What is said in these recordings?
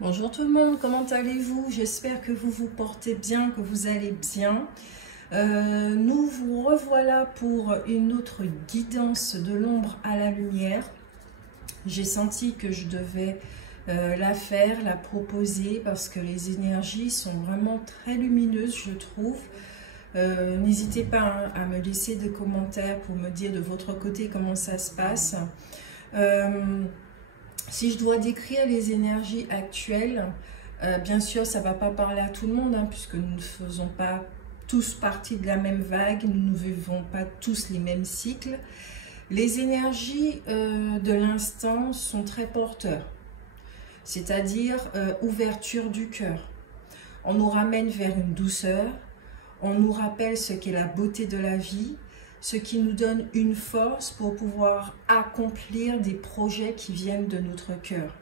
Bonjour tout le monde, comment allez-vous? J'espère que vous vous portez bien, que vous allez bien. Nous vous revoilà pour une autre guidance de l'ombre à la lumière. J'ai senti que je devais la faire, la proposer parce que les énergies sont vraiment très lumineuses, je trouve. N'hésitez pas à me laisser des commentaires pour me dire de votre côté comment ça se passe. Si je dois décrire les énergies actuelles, bien sûr, ça ne va pas parler à tout le monde, puisque nous ne faisons pas tous partie de la même vague, nous ne vivons pas tous les mêmes cycles. Les énergies de l'instant sont très porteurs, c'est-à-dire ouverture du cœur. On nous ramène vers une douceur, on nous rappelle ce qu'est la beauté de la vie, ce qui nous donne une force pour pouvoir accomplir des projets qui viennent de notre cœur,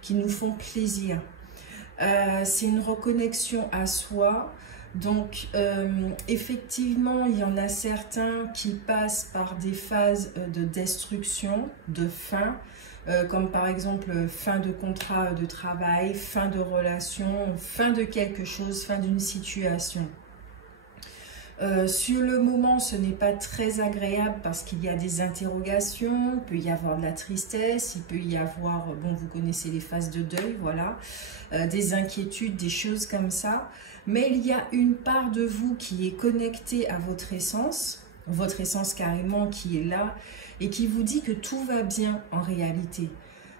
qui nous font plaisir. C'est une reconnexion à soi. Donc, effectivement, il y en a certains qui passent par des phases de destruction, de fin, comme par exemple fin de contrat de travail, fin de relation, fin de quelque chose, fin d'une situation. Sur le moment, ce n'est pas très agréable parce qu'il y a des interrogations, il peut y avoir de la tristesse, il peut y avoir, bon, vous connaissez les phases de deuil, voilà, des inquiétudes, des choses comme ça. Mais il y a une part de vous qui est connectée à votre essence carrément qui est là et qui vous dit que tout va bien en réalité.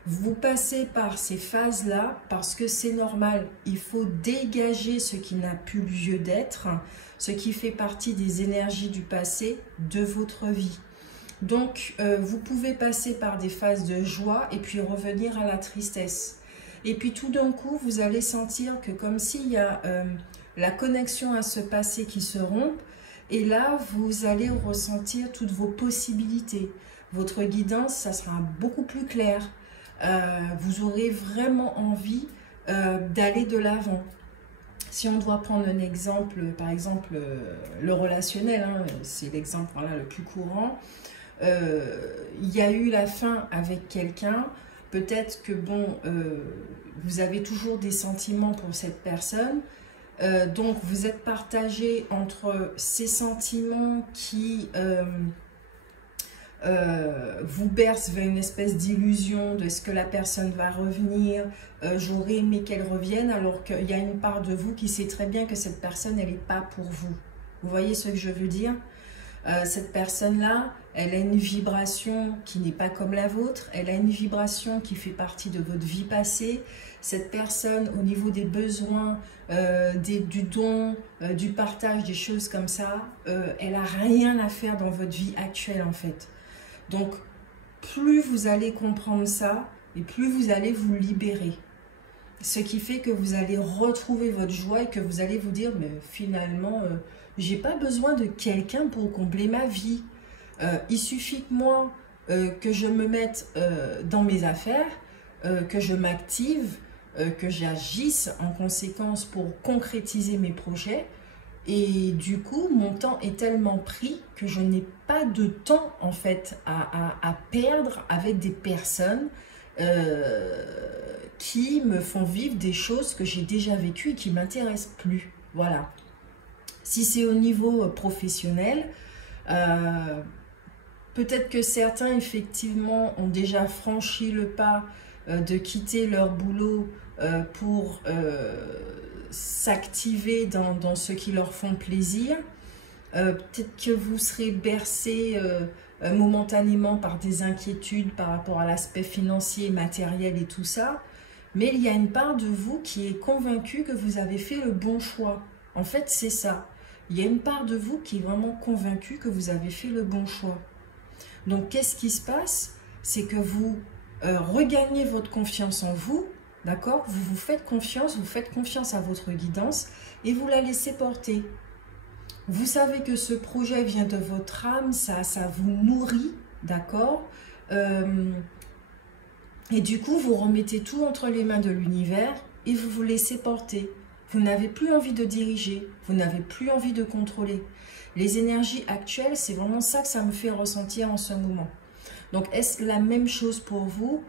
Vous passez par ces phases-là parce que c'est normal. Il faut dégager ce qui n'a plus lieu d'être, ce qui fait partie des énergies du passé de votre vie. Donc, vous pouvez passer par des phases de joie et puis revenir à la tristesse. Et puis tout d'un coup, vous allez sentir que comme s'il y a la connexion à ce passé qui se rompt, et là, vous allez ressentir toutes vos possibilités. Votre guidance, ça sera beaucoup plus clair. Vous aurez vraiment envie d'aller de l'avant. Si on doit prendre un exemple, par exemple le relationnel, c'est l'exemple le plus courant. Il y a eu la fin avec quelqu'un, peut-être que bon, vous avez toujours des sentiments pour cette personne, donc vous êtes partagé entre ces sentiments qui vous berce vers une espèce d'illusion de ce que la personne va revenir, j'aurais aimé qu'elle revienne, alors qu'il y a une part de vous qui sait très bien que cette personne, elle n'est pas pour vous. Vous voyez ce que je veux dire? Cette personne-là, elle a une vibration qui n'est pas comme la vôtre, elle a une vibration qui fait partie de votre vie passée. Cette personne, au niveau des besoins, du don, du partage, des choses comme ça, elle n'a rien à faire dans votre vie actuelle en fait. Donc, plus vous allez comprendre ça, et plus vous allez vous libérer. Ce qui fait que vous allez retrouver votre joie et que vous allez vous dire, mais finalement, j'ai pas besoin de quelqu'un pour combler ma vie. Il suffit que moi, que je me mette dans mes affaires, que je m'active, que j'agisse en conséquence pour concrétiser mes projets. Et du coup, mon temps est tellement pris que je n'ai pas de temps en fait à perdre avec des personnes qui me font vivre des choses que j'ai déjà vécues et qui ne m'intéressent plus. Voilà. Si c'est au niveau professionnel, peut-être que certains effectivement ont déjà franchi le pas de quitter leur boulot pour s'activer dans ce qui leur font plaisir. Peut-être que vous serez bercé momentanément par des inquiétudes par rapport à l'aspect financier, matériel et tout ça. Mais il y a une part de vous qui est convaincue que vous avez fait le bon choix. En fait, c'est ça. Il y a une part de vous qui est vraiment convaincue que vous avez fait le bon choix. Donc, qu'est-ce qui se passe? C'est que vous regagnez votre confiance en vous, D'accord? Vous vous faites confiance à votre guidance et vous la laissez porter. Vous savez que ce projet vient de votre âme, ça vous nourrit, d'accord? Et du coup, vous remettez tout entre les mains de l'univers et vous vous laissez porter. Vous n'avez plus envie de diriger, vous n'avez plus envie de contrôler. Les énergies actuelles, c'est vraiment ça que ça me fait ressentir en ce moment. Donc, est-ce la même chose pour vous?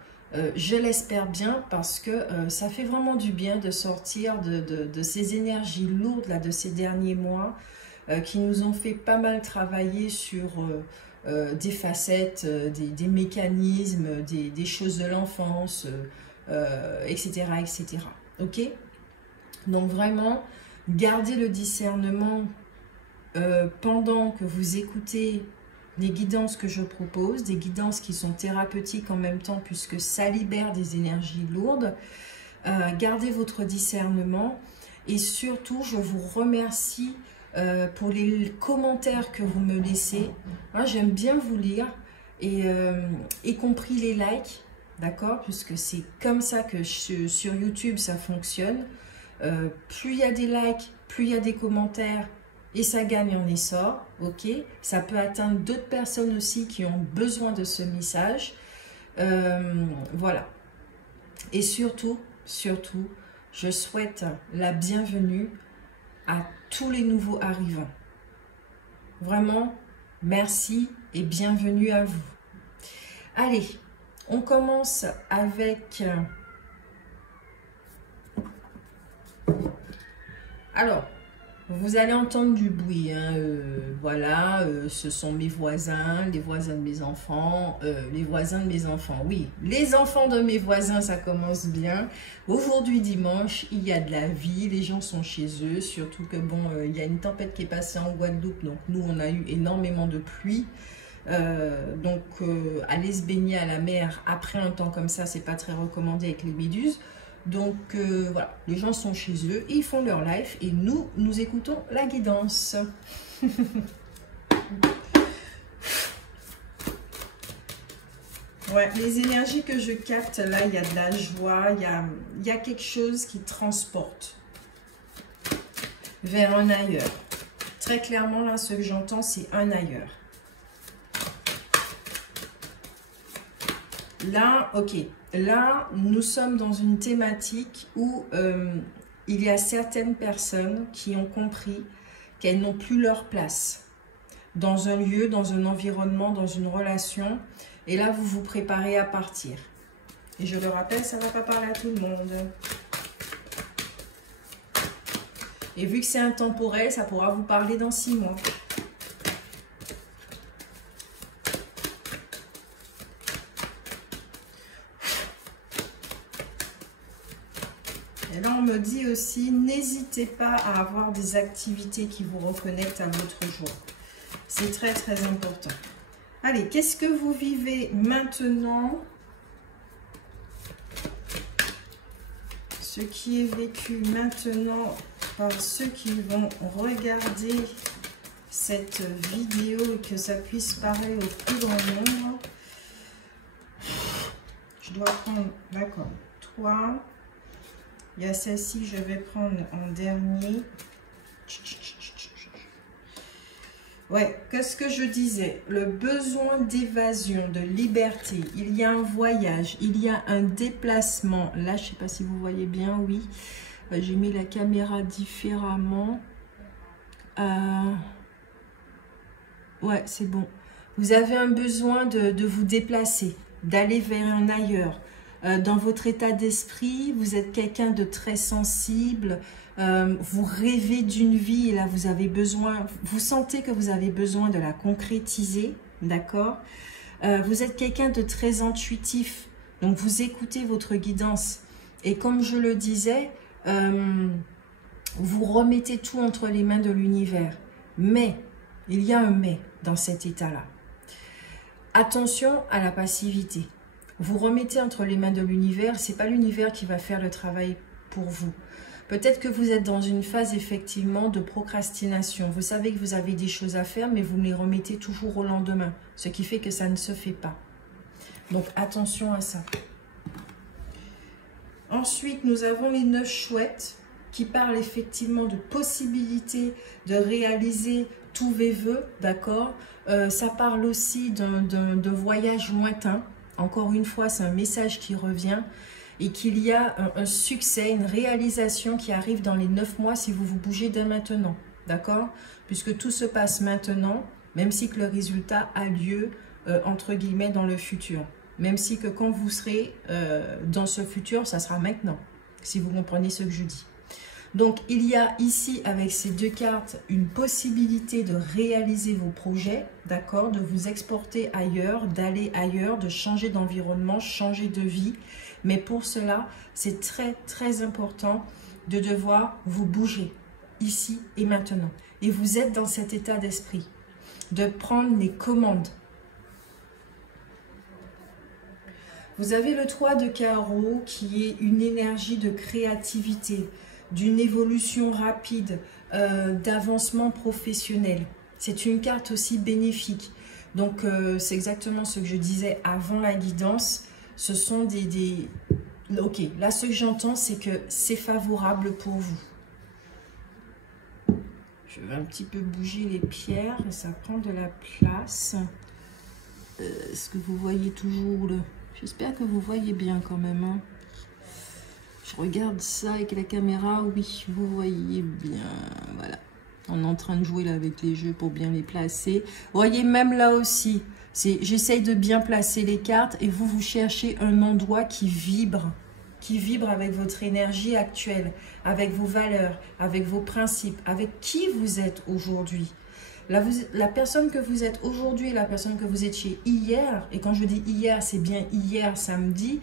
Je l'espère bien parce que ça fait vraiment du bien de sortir de ces énergies lourdes là, de ces derniers mois qui nous ont fait pas mal travailler sur des facettes, des mécanismes, des choses de l'enfance, etc., etc. Ok? Donc vraiment, gardez le discernement pendant que vous écoutez les guidances que je propose, des guidances qui sont thérapeutiques en même temps puisque ça libère des énergies lourdes. Gardez votre discernement et surtout, je vous remercie pour les commentaires que vous me laissez. Hein, j'aime bien vous lire et y compris les likes, d'accord? Puisque c'est comme ça que sur YouTube ça fonctionne. Plus il y a des likes, plus il y a des commentaires, et ça gagne en essor, ok? Ça peut atteindre d'autres personnes aussi qui ont besoin de ce message. Voilà. Et surtout, je souhaite la bienvenue à tous les nouveaux arrivants. Vraiment, merci et bienvenue à vous. Allez, on commence avec... Alors, vous allez entendre du bruit, hein, voilà, ce sont mes voisins, les voisins de mes enfants, oui, les enfants de mes voisins, ça commence bien. Aujourd'hui, dimanche, il y a de la vie, les gens sont chez eux, surtout que bon, il y a une tempête qui est passée en Guadeloupe, donc nous, on a eu énormément de pluie. Donc, aller se baigner à la mer après un temps comme ça, c'est pas très recommandé avec les méduses. Donc voilà, les gens sont chez eux, ils font leur live et nous écoutons la guidance. Ouais, les énergies que je capte là, il y a de la joie, il y a quelque chose qui transporte vers un ailleurs. Très clairement là, ce que j'entends, c'est un ailleurs. Là, ok. Là, nous sommes dans une thématique où il y a certaines personnes qui ont compris qu'elles n'ont plus leur place dans un lieu, dans un environnement, dans une relation. Et là, vous vous préparez à partir. Et je le rappelle, ça ne va pas parler à tout le monde. Et vu que c'est intemporel, ça pourra vous parler dans 6 mois. Et là, on me dit aussi, n'hésitez pas à avoir des activités qui vous reconnectent à votre joie. C'est très, très important. Allez, qu'est-ce que vous vivez maintenant? Ce qui est vécu maintenant par ceux qui vont regarder cette vidéo et que ça puisse parler au plus grand nombre. Je dois prendre, d'accord, 3. Il y a celle-ci, je vais prendre en dernier. Ouais, qu'est-ce que je disais? Le besoin d'évasion, de liberté. Il y a un voyage, il y a un déplacement. Là, je ne sais pas si vous voyez bien, oui. J'ai mis la caméra différemment. Ouais, c'est bon. Vous avez un besoin de vous déplacer, d'aller vers un ailleurs. Dans votre état d'esprit, vous êtes quelqu'un de très sensible, vous rêvez d'une vie et là vous avez besoin, vous sentez que vous avez besoin de la concrétiser, d'accord? Vous êtes quelqu'un de très intuitif, donc vous écoutez votre guidance et comme je le disais, vous remettez tout entre les mains de l'univers. Mais, il y a un mais dans cet état-là. Attention à la passivité. Vous remettez entre les mains de l'univers, ce n'est pas l'univers qui va faire le travail pour vous. Peut-être que vous êtes dans une phase effectivement de procrastination. Vous savez que vous avez des choses à faire, mais vous les remettez toujours au lendemain. Ce qui fait que ça ne se fait pas. Donc attention à ça. Ensuite, nous avons les 9 chouettes qui parlent effectivement de possibilités de réaliser tous vos vœux, d'accord. Ça parle aussi de voyage lointain. Encore une fois, c'est un message qui revient et qu'il y a un succès, une réalisation qui arrive dans les 9 mois si vous vous bougez dès maintenant, d'accord. Puisque tout se passe maintenant, même si que le résultat a lieu, entre guillemets, dans le futur. Même si que quand vous serez dans ce futur, ça sera maintenant, si vous comprenez ce que je dis. Donc, il y a ici, avec ces 2 cartes, une possibilité de réaliser vos projets, d'accord, de vous exporter ailleurs, d'aller ailleurs, de changer d'environnement, changer de vie. Mais pour cela, c'est très, très important de devoir vous bouger, ici et maintenant. Et vous êtes dans cet état d'esprit, de prendre les commandes. Vous avez le 3 de carreau qui est une énergie de créativité, d'une évolution rapide, d'avancement professionnel. C'est une carte aussi bénéfique. Donc, c'est exactement ce que je disais avant la guidance. Ce sont Ok, là, ce que j'entends, c'est que c'est favorable pour vous. Je vais un petit peu bouger les pierres et ça prend de la place. Est-ce que vous voyez toujours le... J'espère que vous voyez bien quand même. Hein. Je regarde ça avec la caméra. Oui, vous voyez bien. Voilà. On est en train de jouer là avec les jeux pour bien les placer. Vous voyez, même là aussi, j'essaye de bien placer les cartes et vous, vous cherchez un endroit qui vibre avec votre énergie actuelle, avec vos valeurs, avec vos principes, avec qui vous êtes aujourd'hui. La personne que vous êtes aujourd'hui, la personne que vous étiez hier, et quand je dis hier, c'est bien hier, samedi,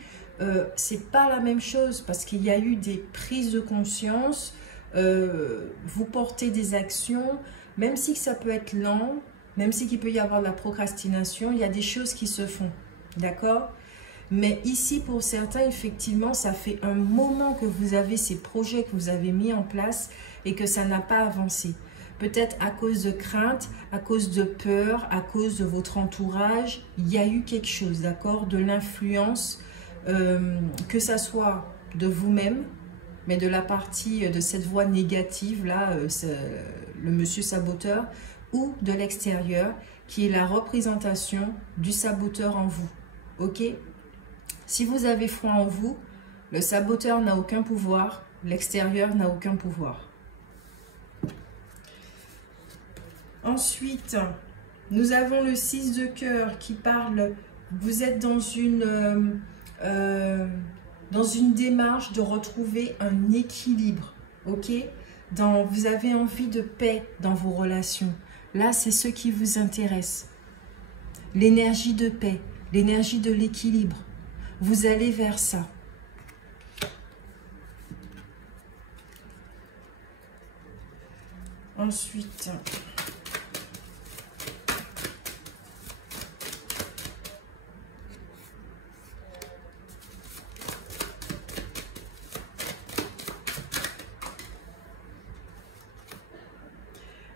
c'est pas la même chose parce qu'il y a eu des prises de conscience, vous portez des actions, même si ça peut être lent, même si il peut y avoir de la procrastination, il y a des choses qui se font, d'accord? Mais ici, pour certains, effectivement, ça fait un moment que vous avez ces projets que vous avez mis en place et que ça n'a pas avancé. Peut-être à cause de crainte, à cause de peur, à cause de votre entourage, il y a eu quelque chose, d'accord? De l'influence, que ça soit de vous-même, mais de la partie de cette voix négative, là, le monsieur saboteur, ou de l'extérieur, qui est la représentation du saboteur en vous, ok? Si vous avez foi en vous, le saboteur n'a aucun pouvoir, l'extérieur n'a aucun pouvoir. Ensuite, nous avons le 6 de cœur qui parle, vous êtes dans une démarche de retrouver un équilibre, ok? Vous avez envie de paix dans vos relations. Là, c'est ce qui vous intéresse. L'énergie de paix, l'énergie de l'équilibre. Vous allez vers ça. Ensuite,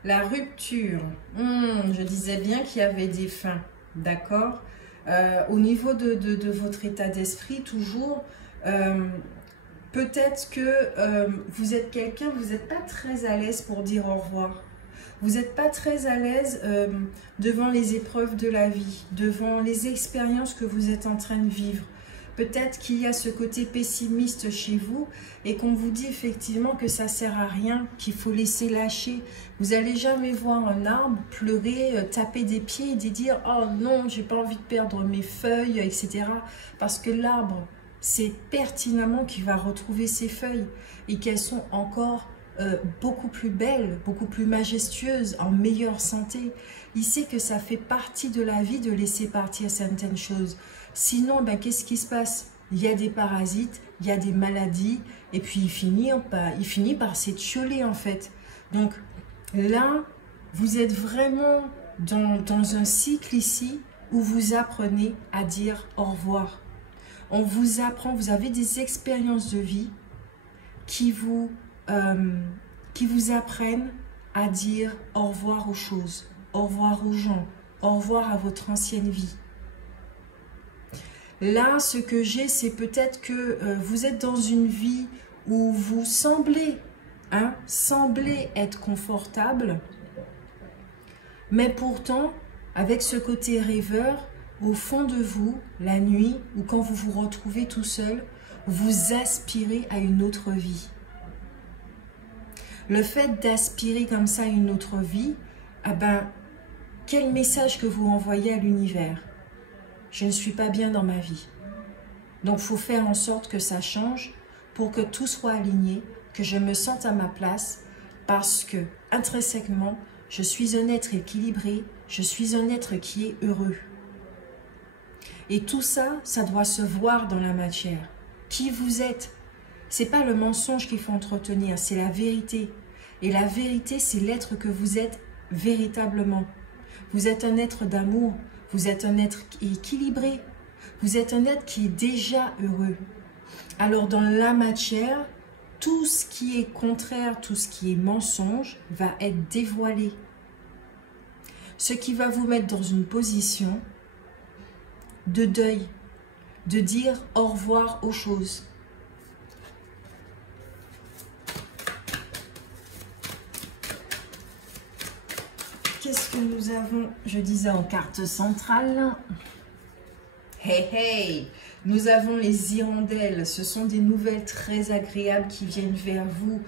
la rupture. Je disais bien qu'il y avait des fins, d'accord? Au niveau de votre état d'esprit, toujours, peut-être que vous êtes quelqu'un, vous n'êtes pas très à l'aise pour dire au revoir. Vous n'êtes pas très à l'aise devant les épreuves de la vie, devant les expériences que vous êtes en train de vivre. Peut-être qu'il y a ce côté pessimiste chez vous et qu'on vous dit effectivement que ça ne sert à rien, qu'il faut laisser lâcher. Vous n'allez jamais voir un arbre pleurer, taper des pieds et dire « Oh non, j'ai pas envie de perdre mes feuilles, etc. » Parce que l'arbre, c'est pertinemment qu'il va retrouver ses feuilles et qu'elles sont encore beaucoup plus belles, beaucoup plus majestueuses, en meilleure santé. Il sait que ça fait partie de la vie de laisser partir certaines choses. Sinon, ben, qu'est-ce qui se passe? Il y a des parasites, il y a des maladies, et puis il finit par s'étioler en fait. Donc là, vous êtes vraiment dans un cycle ici où vous apprenez à dire au revoir. On vous apprend, vous avez des expériences de vie qui vous apprennent à dire au revoir aux choses, au revoir aux gens, au revoir à votre ancienne vie. Là, ce que j'ai, c'est peut-être que vous êtes dans une vie où vous semblez être confortable, mais pourtant, avec ce côté rêveur, au fond de vous, la nuit, ou quand vous vous retrouvez tout seul, vous aspirez à une autre vie. Le fait d'aspirer comme ça à une autre vie, ah ben, quel message que vous envoyez à l'univers? Je ne suis pas bien dans ma vie. Donc, il faut faire en sorte que ça change pour que tout soit aligné, que je me sente à ma place, parce que, intrinsèquement, je suis un être équilibré, je suis un être qui est heureux. Et tout ça, ça doit se voir dans la matière. Qui vous êtes? Ce n'est pas le mensonge qu'il faut entretenir, c'est la vérité. Et la vérité, c'est l'être que vous êtes véritablement. Vous êtes un être d'amour, vous êtes un être équilibré, vous êtes un être qui est déjà heureux. Alors dans la matière, tout ce qui est contraire, tout ce qui est mensonge va être dévoilé. Ce qui va vous mettre dans une position de deuil, de dire au revoir aux choses. Qu'est-ce que nous avons? Je disais en carte centrale. Hey, hey! Nous avons les hirondelles. Ce sont des nouvelles très agréables qui viennent vers vous.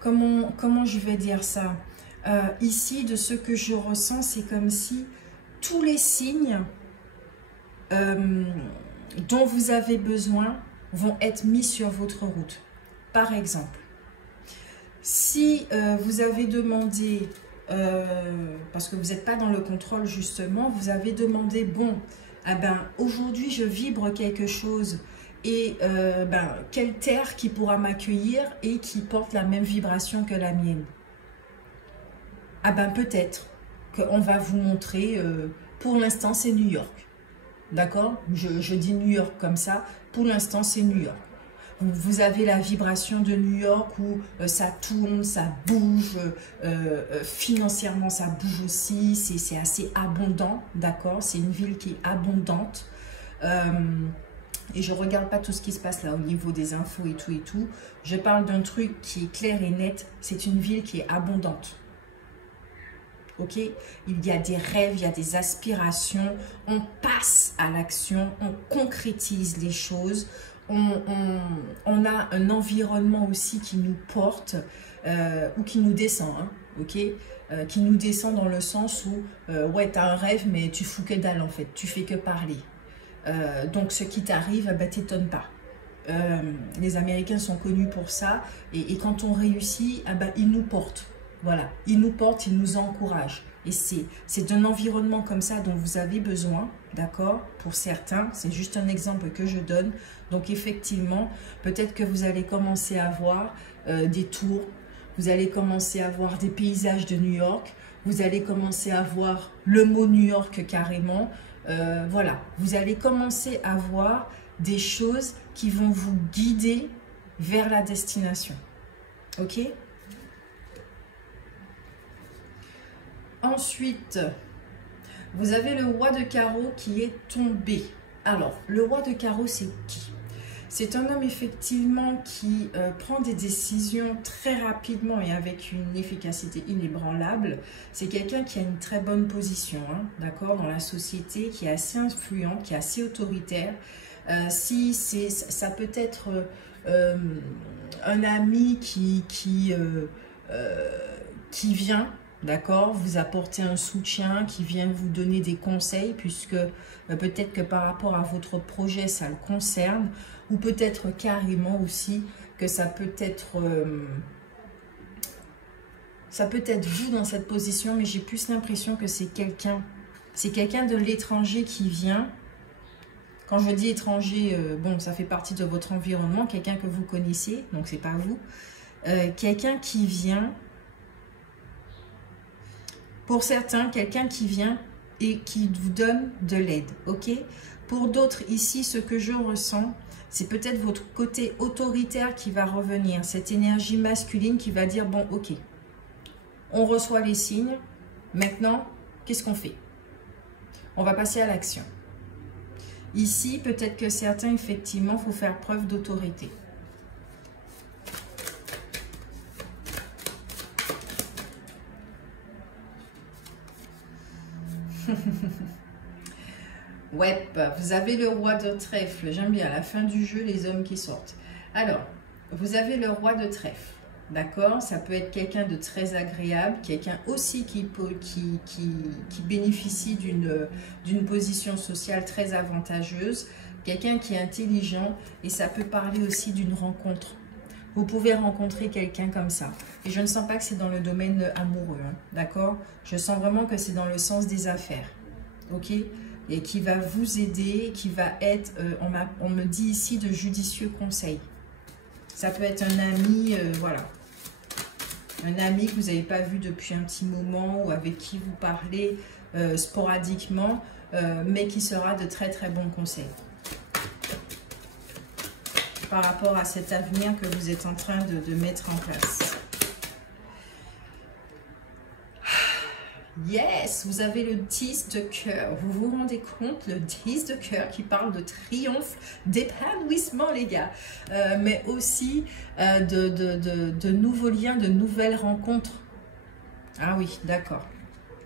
Comment je vais dire ça? Ici, de ce que je ressens, c'est comme si tous les signes dont vous avez besoin vont être mis sur votre route. Par exemple, si vous avez demandé, parce que vous n'êtes pas dans le contrôle justement, vous avez demandé, bon, ah ben, aujourd'hui je vibre quelque chose et quelle terre qui pourra m'accueillir et qui porte la même vibration que la mienne? Ah ben peut-être qu'on va vous montrer, pour l'instant c'est New York. D'accord? Je dis New York comme ça. Pour l'instant, c'est New York. Vous avez la vibration de New York où ça tourne, ça bouge. Financièrement, ça bouge aussi. C'est assez abondant. D'accord? C'est une ville qui est abondante. Et je ne regarde pas tout ce qui se passe là au niveau des infos et tout et tout. Je parle d'un truc qui est clair et net. C'est une ville qui est abondante. Ok, il y a des rêves, il y a des aspirations, on passe à l'action, on concrétise les choses, on a un environnement aussi qui nous porte ou qui nous descend, hein, ok, qui nous descend dans le sens où, ouais, tu as un rêve, mais tu fous que dalle en fait, tu fais que parler. Donc ce qui t'arrive, bah, t'étonne pas. Les Américains sont connus pour ça, et quand on réussit, bah, ils nous portent. Voilà, il nous porte, il nous encourage. Et c'est d'un environnement comme ça dont vous avez besoin, d'accord? Pour certains, c'est juste un exemple que je donne. Donc effectivement, peut-être que vous allez commencer à voir des tours, vous allez commencer à voir des paysages de New York, vous allez commencer à voir le mot New York carrément. Voilà, vous allez commencer à voir des choses qui vont vous guider vers la destination. Ok? Ensuite, vous avez le roi de carreau qui est tombé. Alors, le roi de carreau, c'est qui? C'est un homme effectivement qui prend des décisions très rapidement et avec une efficacité inébranlable. C'est quelqu'un qui a une très bonne position, hein, d'accord, dans la société, qui est assez influent, qui est assez autoritaire. Ça peut être un ami qui vient, d'accord, vous apporter un soutien, qui vient vous donner des conseils, puisque peut-être que par rapport à votre projet, ça le concerne, ou peut-être carrément aussi que ça peut être vous dans cette position, mais j'ai plus l'impression que c'est quelqu'un de l'étranger qui vient. Quand je dis étranger, bon, ça fait partie de votre environnement, quelqu'un que vous connaissez, donc c'est pas vous, quelqu'un qui vient. Pour certains, quelqu'un qui vient et qui vous donne de l'aide, ok? Pour d'autres, ici, ce que je ressens, c'est peut-être votre côté autoritaire qui va revenir, cette énergie masculine qui va dire, bon, ok, on reçoit les signes, maintenant, qu'est-ce qu'on fait? On va passer à l'action. Ici, peut-être que certains, effectivement, il faut faire preuve d'autorité. Ouais, vous avez le roi de trèfle. J'aime bien, à la fin du jeu, les hommes qui sortent. Alors, vous avez le roi de trèfle. D'accord? Ça peut être quelqu'un de très agréable, quelqu'un aussi qui bénéficie d'une position sociale très avantageuse, quelqu'un qui est intelligent, et ça peut parler aussi d'une rencontre. Vous pouvez rencontrer quelqu'un comme ça. Et je ne sens pas que c'est dans le domaine amoureux, hein, d'accord? Je sens vraiment que c'est dans le sens des affaires, ok? Et qui va vous aider, qui va être, on me dit ici, de judicieux conseils. Ça peut être un ami, voilà. Un ami que vous n'avez pas vu depuis un petit moment ou avec qui vous parlez sporadiquement, mais qui sera de très très bons conseils par rapport à cet avenir que vous êtes en train de mettre en place. Yes, vous avez le 10 de cœur. Vous vous rendez compte, le 10 de cœur qui parle de triomphe, d'épanouissement, les gars. Mais aussi de nouveaux liens, de nouvelles rencontres. Ah oui, d'accord.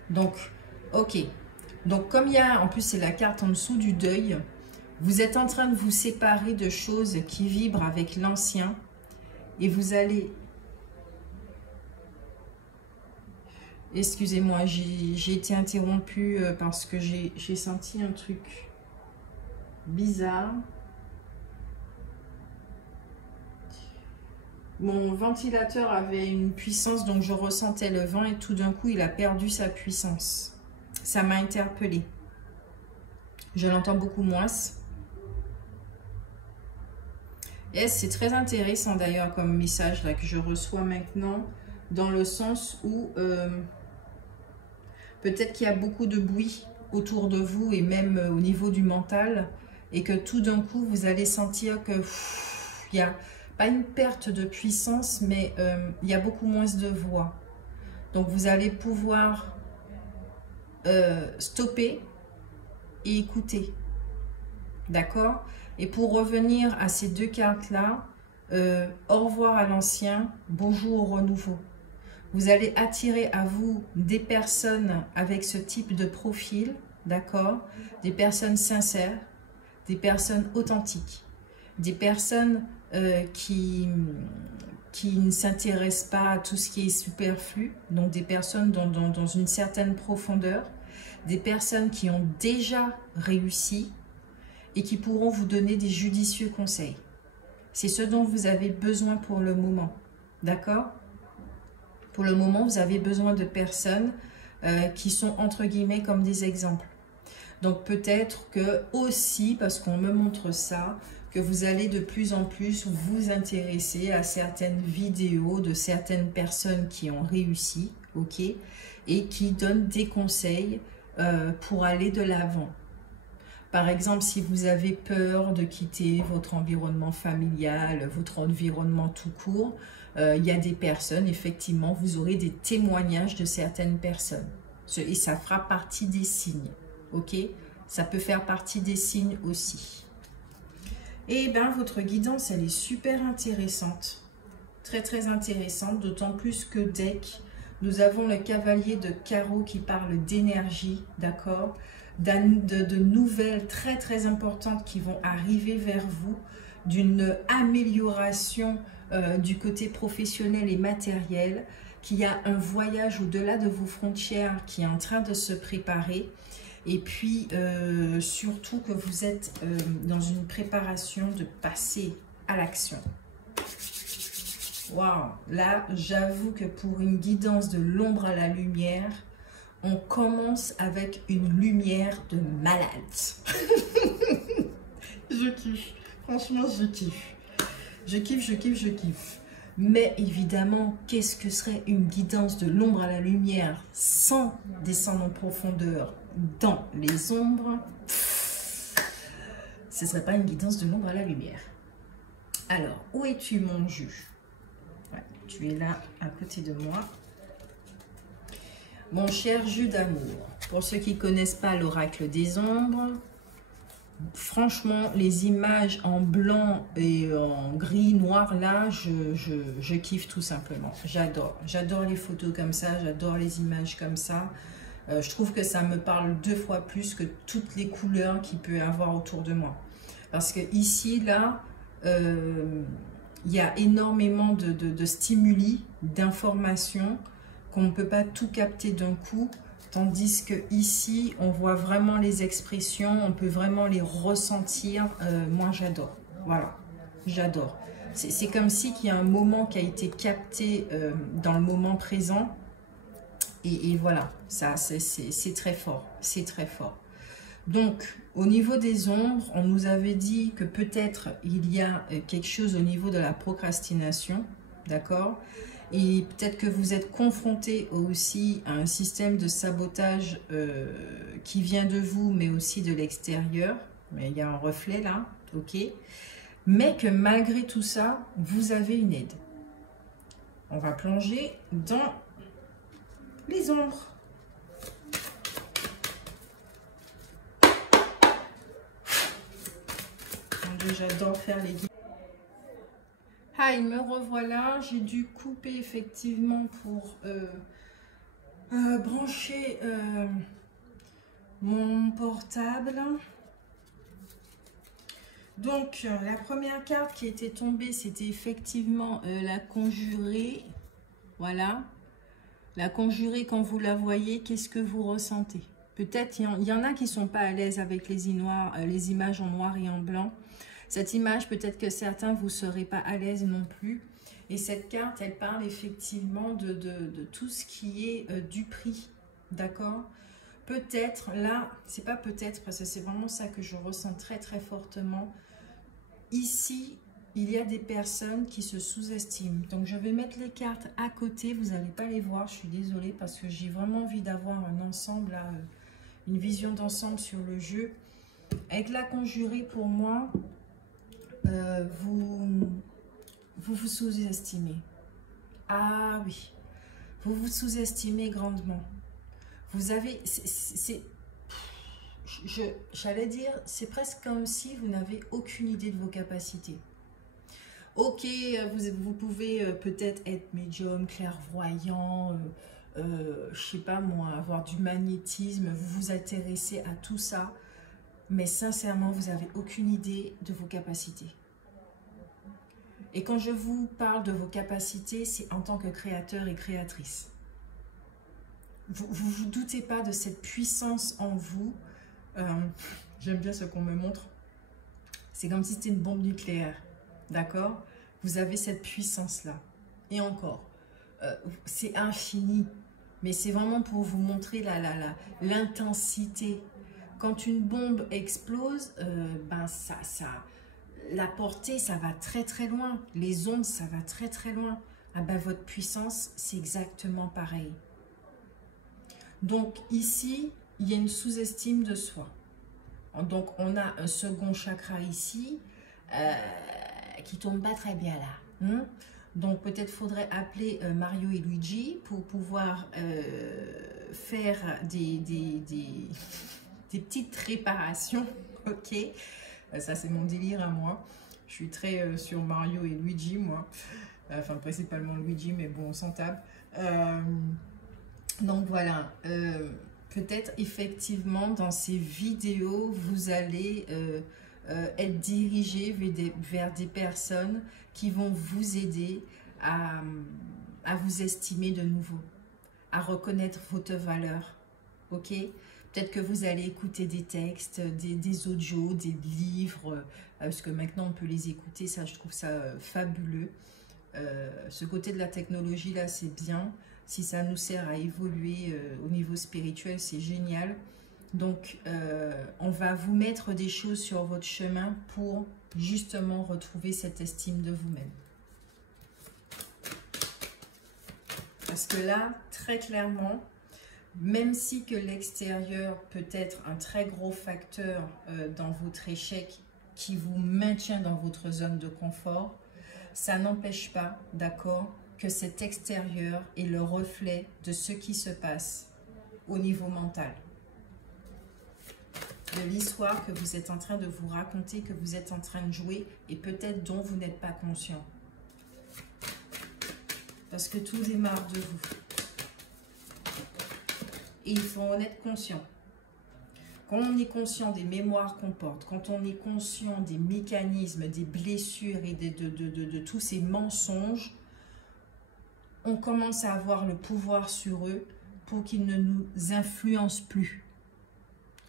Donc, ok. Donc, comme il y a, en plus, c'est la carte en dessous du deuil, vous êtes en train de vous séparer de choses qui vibrent avec l'ancien. Et vous allez... Excusez-moi, j'ai été interrompue parce que j'ai senti un truc bizarre. Mon ventilateur avait une puissance, donc je ressentais le vent et tout d'un coup, il a perdu sa puissance. Ça m'a interpellée. Je l'entends beaucoup moins. Et c'est très intéressant d'ailleurs comme message là que je reçois maintenant, dans le sens où... peut-être qu'il y a beaucoup de bruit autour de vous et même au niveau du mental et que tout d'un coup, vous allez sentir que il n'y a pas une perte de puissance, mais il y a beaucoup moins de voix. Donc, vous allez pouvoir stopper et écouter. D'accord? Et pour revenir à ces deux cartes-là, au revoir à l'ancien, bonjour au renouveau. Vous allez attirer à vous des personnes avec ce type de profil, d'accord? Des personnes sincères, des personnes authentiques, des personnes qui ne s'intéressent pas à tout ce qui est superflu, donc des personnes dans une certaine profondeur, des personnes qui ont déjà réussi et qui pourront vous donner des judicieux conseils. C'est ce dont vous avez besoin pour le moment, d'accord? Pour le moment, vous avez besoin de personnes qui sont entre guillemets comme des exemples. Donc peut-être que aussi, parce qu'on me montre ça, que vous allez de plus en plus vous intéresser à certaines vidéos de certaines personnes qui ont réussi, ok, et qui donnent des conseils pour aller de l'avant. Par exemple, si vous avez peur de quitter votre environnement familial, votre environnement tout court, il y a des personnes, effectivement, vous aurez des témoignages de certaines personnes. Et ça fera partie des signes, ok? Ça peut faire partie des signes aussi. Et bien, votre guidance, elle est super intéressante. Très, très intéressante, d'autant plus que deck, nous avons le cavalier de carreau qui parle d'énergie, d'accord? De nouvelles très, très importantes qui vont arriver vers vous, d'une amélioration du côté professionnel et matériel, qu'il y a un voyage au-delà de vos frontières qui est en train de se préparer, et puis surtout que vous êtes dans une préparation de passer à l'action. Waouh, là j'avoue que pour une guidance de l'ombre à la lumière, on commence avec une lumière de malade. Je kiffe, franchement je kiffe. Je kiffe, je kiffe, je kiffe. Mais évidemment, qu'est-ce que serait une guidance de l'ombre à la lumière sans descendre en profondeur dans les ombres? Ce ne serait pas une guidance de l'ombre à la lumière. Alors, où es-tu mon jus? Ouais, tu es là à côté de moi. Mon cher jus d'amour, pour ceux qui ne connaissent pas l'oracle des ombres, franchement, les images en blanc et en gris, noir, là, je kiffe tout simplement. J'adore. J'adore les photos comme ça, j'adore les images comme ça. Je trouve que ça me parle 2 fois plus que toutes les couleurs qu'il peut y avoir autour de moi. Parce que ici, là, il y a énormément de stimuli, d'informations, qu'on ne peut pas tout capter d'un coup. Tandis que ici, on voit vraiment les expressions, on peut vraiment les ressentir. Moi, j'adore. Voilà, j'adore. C'est comme si qu'il y a un moment qui a été capté dans le moment présent. Et voilà, ça, c'est très fort. C'est très fort. Donc, au niveau des ombres, on nous avait dit que peut-être il y a quelque chose au niveau de la procrastination. D'accord ? Et peut-être que vous êtes confronté aussi à un système de sabotage qui vient de vous, mais aussi de l'extérieur. Mais il y a un reflet là, ok. Mais que malgré tout ça, vous avez une aide. On va plonger dans les ombres. J'adore faire les guides. Ah, me revoilà. J'ai dû couper effectivement pour brancher mon portable. Donc, la première carte qui était tombée, c'était effectivement la conjurée. Voilà. La conjurée, quand vous la voyez, qu'est-ce que vous ressentez? Peut-être il y en a qui ne sont pas à l'aise avec les images en noir et en blanc. Cette image, peut-être que certains, vous ne serez pas à l'aise non plus. Et cette carte, elle parle effectivement de tout ce qui est du prix. D'accord? Peut-être, là, c'est pas peut-être, parce que c'est vraiment ça que je ressens très très fortement. Ici, il y a des personnes qui se sous-estiment. Donc, je vais mettre les cartes à côté. Vous n'allez pas les voir, je suis désolée, parce que j'ai vraiment envie d'avoir un ensemble, là, une vision d'ensemble sur le jeu. Avec la conjurée, pour moi, vous sous-estimez. Ah oui, vous vous sous-estimez grandement. Vous avez, j'allais dire, c'est presque comme si vous n'avez aucune idée de vos capacités. Ok, vous pouvez peut-être être médium, clairvoyant, je sais pas moi, avoir du magnétisme, vous vous intéressez à tout ça, mais sincèrement, vous n'avez aucune idée de vos capacités. Et quand je vous parle de vos capacités, c'est en tant que créateur et créatrice. Vous ne vous doutez pas de cette puissance en vous. J'aime bien ce qu'on me montre. C'est comme si c'était une bombe nucléaire. D'accord? Vous avez cette puissance-là. Et encore, c'est infini. Mais c'est vraiment pour vous montrer l'intensité. Quand une bombe explose, ben la portée, ça va très très loin. Les ondes, ça va très très loin. Ah ben, votre puissance, c'est exactement pareil. Donc ici, il y a une sous-estime de soi. Donc on a un second chakra ici qui tombe pas très bien là. Donc peut-être faudrait appeler Mario et Luigi pour pouvoir faire des petites réparations. Ok, ça c'est mon délire à moi. Je suis très sur Mario et Luigi moi. Enfin principalement Luigi, mais bon on s'en tape. Donc voilà, peut-être effectivement dans ces vidéos, vous allez être dirigé vers des personnes qui vont vous aider à vous estimer de nouveau, à reconnaître votre valeur, ok? Peut-être que vous allez écouter des textes, des audios, des livres, parce que maintenant on peut les écouter, ça je trouve ça fabuleux. Ce côté de la technologie là, c'est bien. Si ça nous sert à évoluer au niveau spirituel, c'est génial. Donc, on va vous mettre des choses sur votre chemin pour justement retrouver cette estime de vous-même. Parce que là, très clairement, même si que l'extérieur peut être un très gros facteur dans votre échec qui vous maintient dans votre zone de confort, ça n'empêche pas, d'accord, que cet extérieur est le reflet de ce qui se passe au niveau mental. de l'histoire que vous êtes en train de vous raconter, que vous êtes en train de jouer et peut-être dont vous n'êtes pas conscient. Parce que tout démarre de vous. Et il faut en être conscient. Quand on est conscient des mémoires qu'on porte, quand on est conscient des mécanismes, des blessures et de tous ces mensonges, on commence à avoir le pouvoir sur eux pour qu'ils ne nous influencent plus.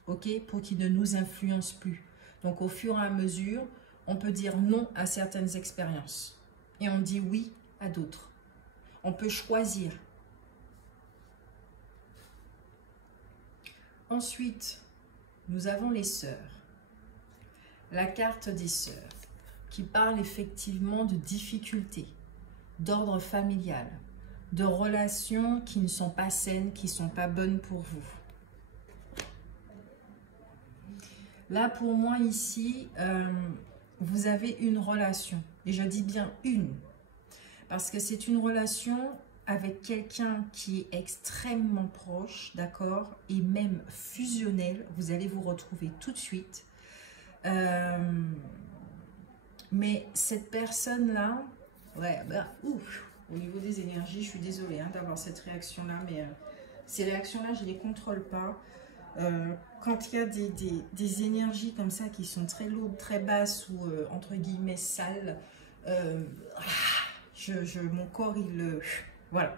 Ok? Pour qu'ils ne nous influencent plus. Donc au fur et à mesure, on peut dire non à certaines expériences. Et on dit oui à d'autres. On peut choisir. Ensuite, nous avons les sœurs. La carte des sœurs qui parle effectivement de difficultés, d'ordre familial, de relations qui ne sont pas saines, qui ne sont pas bonnes pour vous. Là, pour moi, ici, vous avez une relation. Et je dis bien une. Parce que c'est une relation avec quelqu'un qui est extrêmement proche, d'accord, et même fusionnel. Vous allez vous retrouver tout de suite. Mais cette personne-là, ouais, bah, ouf, au niveau des énergies, je suis désolée hein, d'avoir cette réaction-là, mais ces réactions-là, je ne les contrôle pas. Quand il y a des énergies comme ça qui sont très lourdes, très basses ou entre guillemets sales, mon corps, il... voilà.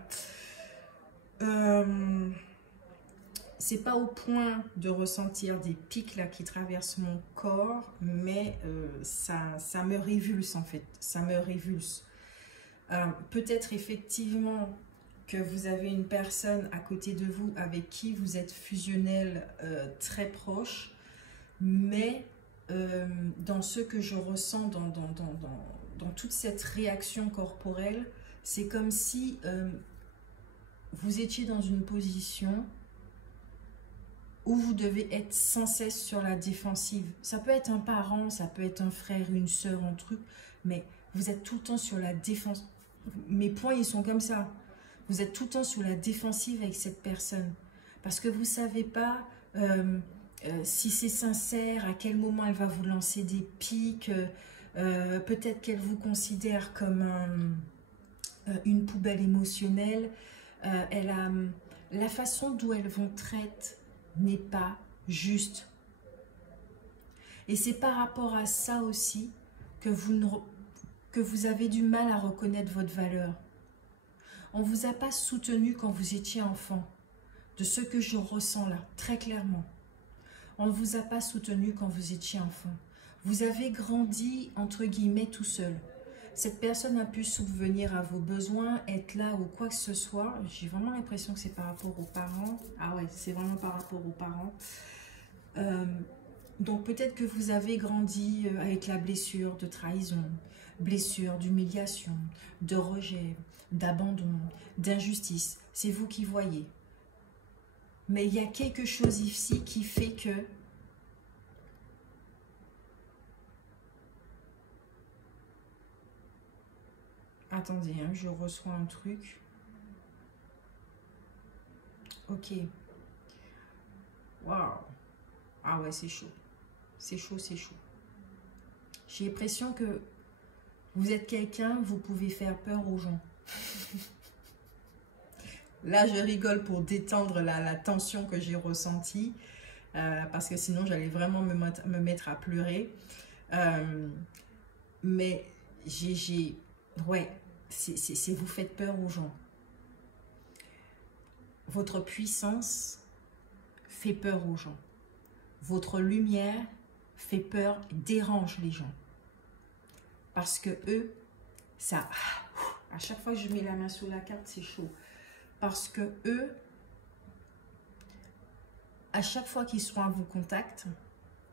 C'est pas au point de ressentir des pics là qui traversent mon corps, mais ça me révulse en fait. Ça me révulse. Peut-être effectivement que vous avez une personne à côté de vous avec qui vous êtes fusionnel très proche, mais dans ce que je ressens dans toute cette réaction corporelle, c'est comme si vous étiez dans une position où vous devez être sans cesse sur la défensive. Ça peut être un parent, ça peut être un frère, une soeur, un truc, mais vous êtes tout le temps sur la défense. Mes points, ils sont comme ça. Vous êtes tout le temps sur la défensive avec cette personne. Parce que vous ne savez pas si c'est sincère, à quel moment elle va vous lancer des pics. Peut-être qu'elle vous considère comme une poubelle émotionnelle. La façon dont elle vous traite n'est pas juste. Et c'est par rapport à ça aussi que vous avez du mal à reconnaître votre valeur. On ne vous a pas soutenu quand vous étiez enfant, de ce que je ressens là, très clairement. On ne vous a pas soutenu quand vous étiez enfant. Vous avez grandi, entre guillemets, tout seul. Cette personne a pu subvenir à vos besoins, être là ou quoi que ce soit. J'ai vraiment l'impression que c'est par rapport aux parents. Ah ouais, c'est vraiment par rapport aux parents. Donc peut-être que vous avez grandi avec la blessure de trahison, blessure d'humiliation, de rejet, d'abandon, d'injustice. C'est vous qui voyez. Mais il y a quelque chose ici qui fait que attendez, hein, je reçois un truc. Ok. Waouh. Ah ouais, c'est chaud. C'est chaud, c'est chaud. J'ai l'impression que vous êtes quelqu'un, vous pouvez faire peur aux gens. Là, je rigole pour détendre la tension que j'ai ressentie. Parce que sinon, j'allais vraiment me mettre à pleurer. Mais ouais, c'est vous faites peur aux gens. Votre puissance fait peur aux gens. Votre lumière fait peur, dérange les gens. Parce que eux, ça... À chaque fois que je mets la main sur la carte, c'est chaud. Parce que eux, à chaque fois qu'ils sont à vos contacts,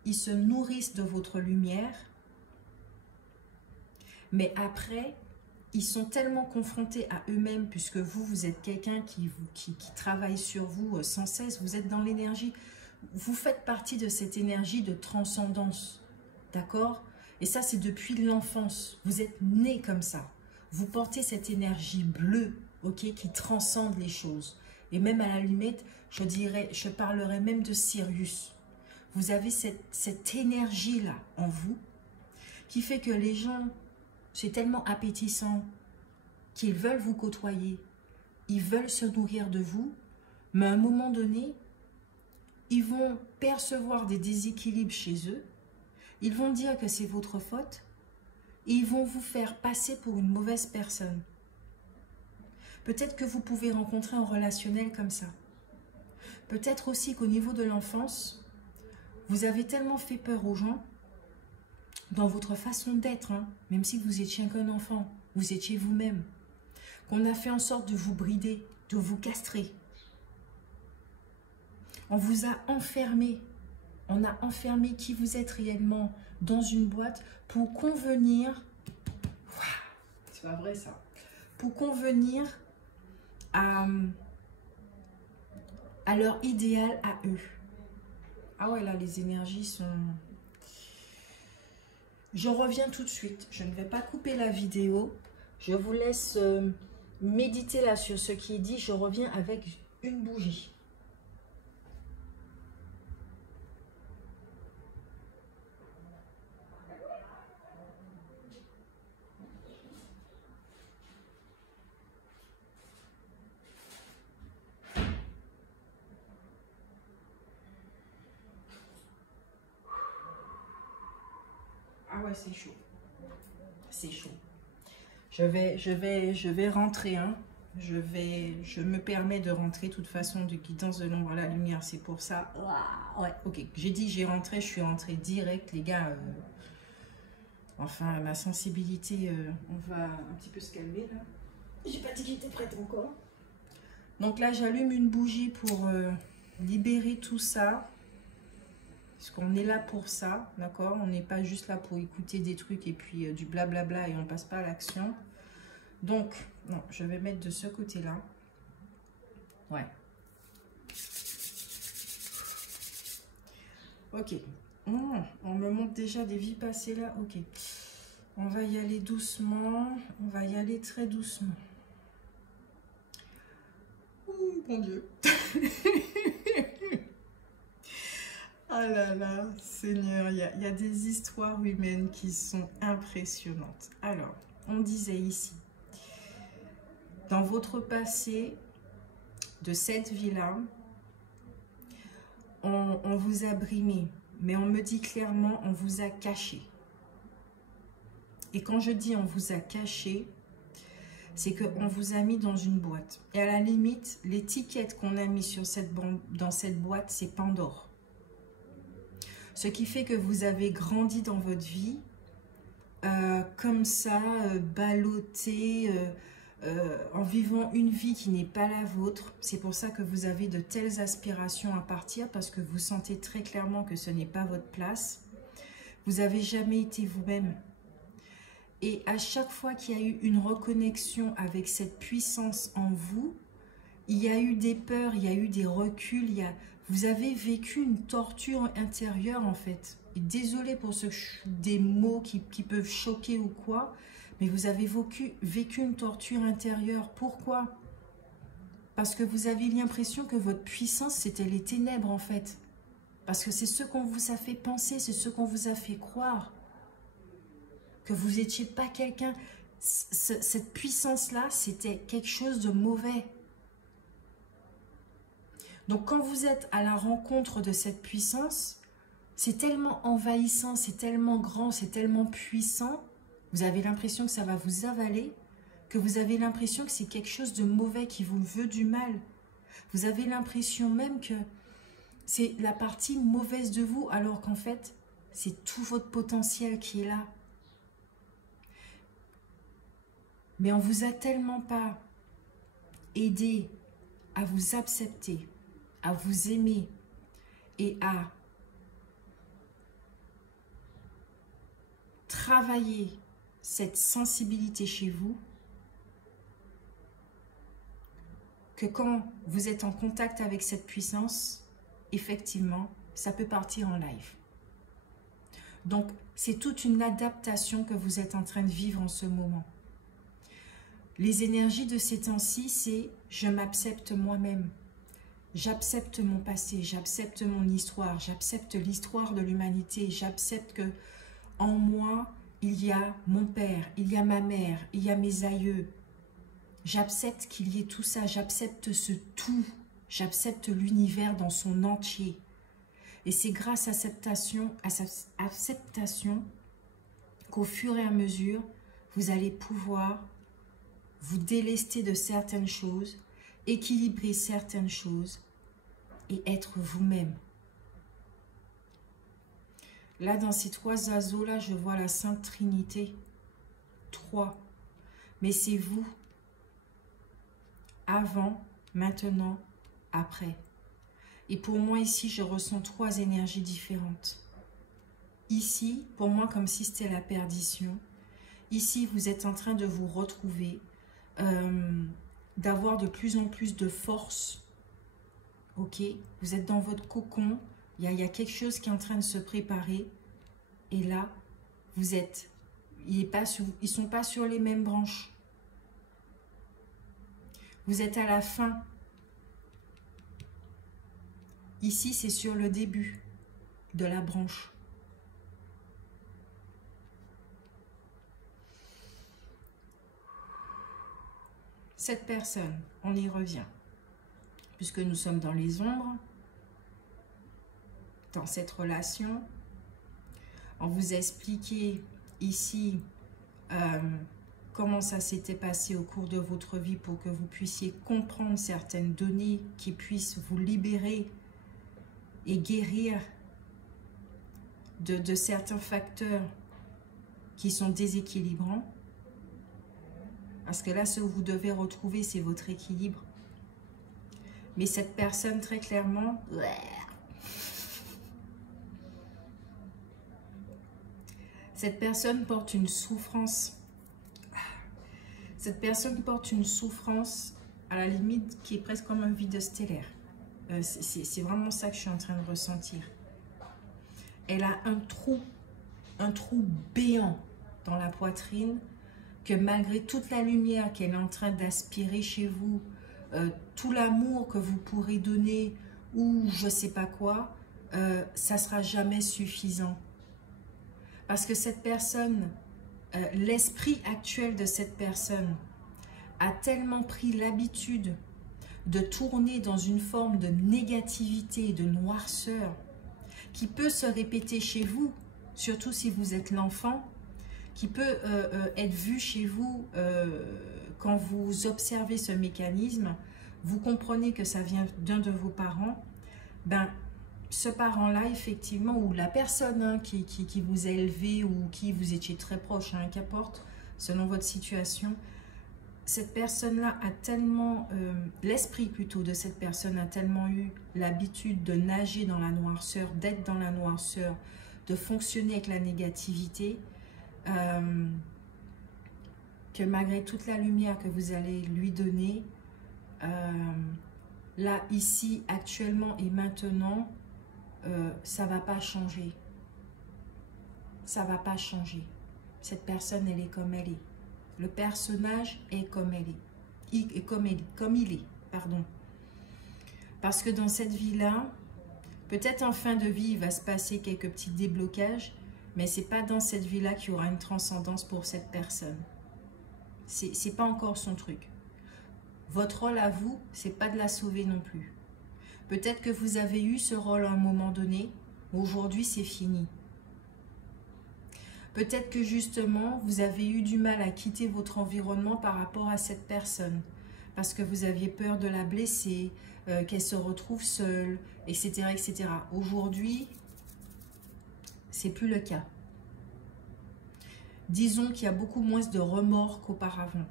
ils se nourrissent de votre lumière. Mais après, ils sont tellement confrontés à eux-mêmes, puisque vous êtes quelqu'un qui travaille sur vous sans cesse, vous êtes dans l'énergie. Vous faites partie de cette énergie de transcendance, d'accord? Et ça, c'est depuis l'enfance. Vous êtes né comme ça. Vous portez cette énergie bleue, ok, qui transcende les choses. Et même à la limite, je parlerais même de Sirius. vous avez cette énergie-là en vous qui fait que les gens, c'est tellement appétissant qu'ils veulent vous côtoyer, ils veulent se nourrir de vous, mais à un moment donné, ils vont percevoir des déséquilibres chez eux, ils vont dire que c'est votre faute, et ils vont vous faire passer pour une mauvaise personne. Peut-être que vous pouvez rencontrer un relationnel comme ça. Peut-être aussi qu'au niveau de l'enfance, vous avez tellement fait peur aux gens, dans votre façon d'être, hein, même si vous étiez qu'un enfant, vous étiez vous-même, qu'on a fait en sorte de vous brider, de vous castrer. On vous a enfermé. On a enfermé qui vous êtes réellement dans une boîte pour convenir, c'est pas vrai ça, pour convenir à leur idéal à eux. Ah ouais, là, les énergies sont... Je reviens tout de suite. Je ne vais pas couper la vidéo. Je vous laisse méditer là sur ce qui est dit. Je reviens avec une bougie. Ah ouais, c'est chaud. C'est chaud. Je vais rentrer. Hein. Je me permets de rentrer de toute façon de guidance de l'ombre à la lumière. C'est pour ça. Ouais, ok. J'ai dit j'ai rentré, je suis rentrée direct, les gars. Enfin, ma sensibilité, on va un petit peu se calmer là. J'ai pas dit que j'étais prête encore. Donc là, j'allume une bougie pour libérer tout ça. Parce qu'on est là pour ça, d'accord? On n'est pas juste là pour écouter des trucs et puis du blablabla et on passe pas à l'action. Donc, non, je vais mettre de ce côté-là. Ouais. Ok. On me montre déjà des vies passées là. Ok. On va y aller doucement. On va y aller très doucement. Oh, mon Dieu. Ah là là, Seigneur, il y a des histoires humaines qui sont impressionnantes. Alors, on disait ici, dans votre passé de cette vie-là, on vous a brimé, mais on me dit clairement, on vous a caché. Et quand je dis on vous a caché, c'est qu'on vous a mis dans une boîte. Et à la limite, l'étiquette qu'on a mis sur dans cette boîte, c'est Pandore. Ce qui fait que vous avez grandi dans votre vie comme ça, ballotté, en vivant une vie qui n'est pas la vôtre. C'est pour ça que vous avez de telles aspirations à partir, parce que vous sentez très clairement que ce n'est pas votre place. Vous n'avez jamais été vous-même. Et à chaque fois qu'il y a eu une reconnexion avec cette puissance en vous, il y a eu des peurs, il y a eu des reculs, vous avez vécu une torture intérieure en fait. Et désolé pour des mots qui peuvent choquer ou quoi, mais vous avez vécu une torture intérieure. Pourquoi? Parce que vous avez l'impression que votre puissance, c'était les ténèbres en fait. Parce que c'est ce qu'on vous a fait penser, c'est ce qu'on vous a fait croire. Que vous n'étiez pas quelqu'un... Cette puissance-là, c'était quelque chose de mauvais. Donc, quand vous êtes à la rencontre de cette puissance, c'est tellement envahissant, c'est tellement grand, c'est tellement puissant. Vous avez l'impression que ça va vous avaler, que vous avez l'impression que c'est quelque chose de mauvais qui vous veut du mal. Vous avez l'impression même que c'est la partie mauvaise de vous, alors qu'en fait, c'est tout votre potentiel qui est là. Mais on ne vous a tellement pas aidé à vous accepter, à vous aimer et à travailler cette sensibilité chez vous, que quand vous êtes en contact avec cette puissance, effectivement, ça peut partir en live. Donc, c'est toute une adaptation que vous êtes en train de vivre en ce moment. Les énergies de ces temps-ci, c'est « je m'accepte moi-même ». J'accepte mon passé, j'accepte mon histoire, j'accepte l'histoire de l'humanité, j'accepte que en moi, il y a mon père, il y a ma mère, il y a mes aïeux. J'accepte qu'il y ait tout ça, j'accepte ce tout, j'accepte l'univers dans son entier. Et c'est grâce à cette acceptation qu'au fur et à mesure, vous allez pouvoir vous délester de certaines choses, équilibrer certaines choses et être vous-même. Là, dans ces 3 oiseaux-là, je vois la Sainte Trinité. 3. Mais c'est vous. Avant, maintenant, après. Et pour moi, ici, je ressens 3 énergies différentes. Ici, pour moi, comme si c'était la perdition. Ici, vous êtes en train de vous retrouver, d'avoir de plus en plus de force. Ok, vous êtes dans votre cocon, il y a quelque chose qui est en train de se préparer. Et là, vous êtes, ils ne sont pas sur les mêmes branches. Vous êtes à la fin. Ici, c'est sur le début de la branche. Cette personne, on y revient. Puisque nous sommes dans les ombres, dans cette relation, on vous a expliqué ici comment ça s'était passé au cours de votre vie pour que vous puissiez comprendre certaines données qui puissent vous libérer et guérir de certains facteurs qui sont déséquilibrants. Parce que là, ce que vous devez retrouver, c'est votre équilibre. Mais cette personne, très clairement, cette personne porte une souffrance. Cette personne porte une souffrance à la limite qui est presque comme un vide stellaire. C'est vraiment ça que je suis en train de ressentir. Elle a un trou béant dans la poitrine que malgré toute la lumière qu'elle est en train d'aspirer chez vous, tout l'amour que vous pourrez donner ou je ne sais pas quoi, ça ne sera jamais suffisant. Parce que cette personne, l'esprit actuel de cette personne a tellement pris l'habitude de tourner dans une forme de négativité, de noirceur, qui peut se répéter chez vous, surtout si vous êtes l'enfant, qui peut être vu chez vous quand vous observez ce mécanisme, vous comprenez que ça vient d'un de vos parents, ben, ce parent-là, effectivement, ou la personne qui vous a élevé ou qui vous étiez très proche, qu'importe, selon votre situation, cette personne-là a tellement, l'esprit plutôt de cette personne a tellement eu l'habitude de nager dans la noirceur, d'être dans la noirceur, de fonctionner avec la négativité, que malgré toute la lumière que vous allez lui donner, là, ici, actuellement et maintenant, ça ne va pas changer. Ça ne va pas changer. Cette personne, elle est comme elle est. Le personnage est comme elle est. Comme il est, pardon. Parce que dans cette vie-là, peut-être en fin de vie, il va se passer quelques petits déblocages, mais ce n'est pas dans cette vie-là qu'il y aura une transcendance pour cette personne. Ce n'est pas encore son truc. Votre rôle à vous, ce n'est pas de la sauver non plus. Peut-être que vous avez eu ce rôle à un moment donné, aujourd'hui c'est fini. Peut-être que justement, vous avez eu du mal à quitter votre environnement par rapport à cette personne, parce que vous aviez peur de la blesser, qu'elle se retrouve seule, etc. etc. Aujourd'hui, c'est plus le cas. Disons qu'il y a beaucoup moins de remords qu'auparavant.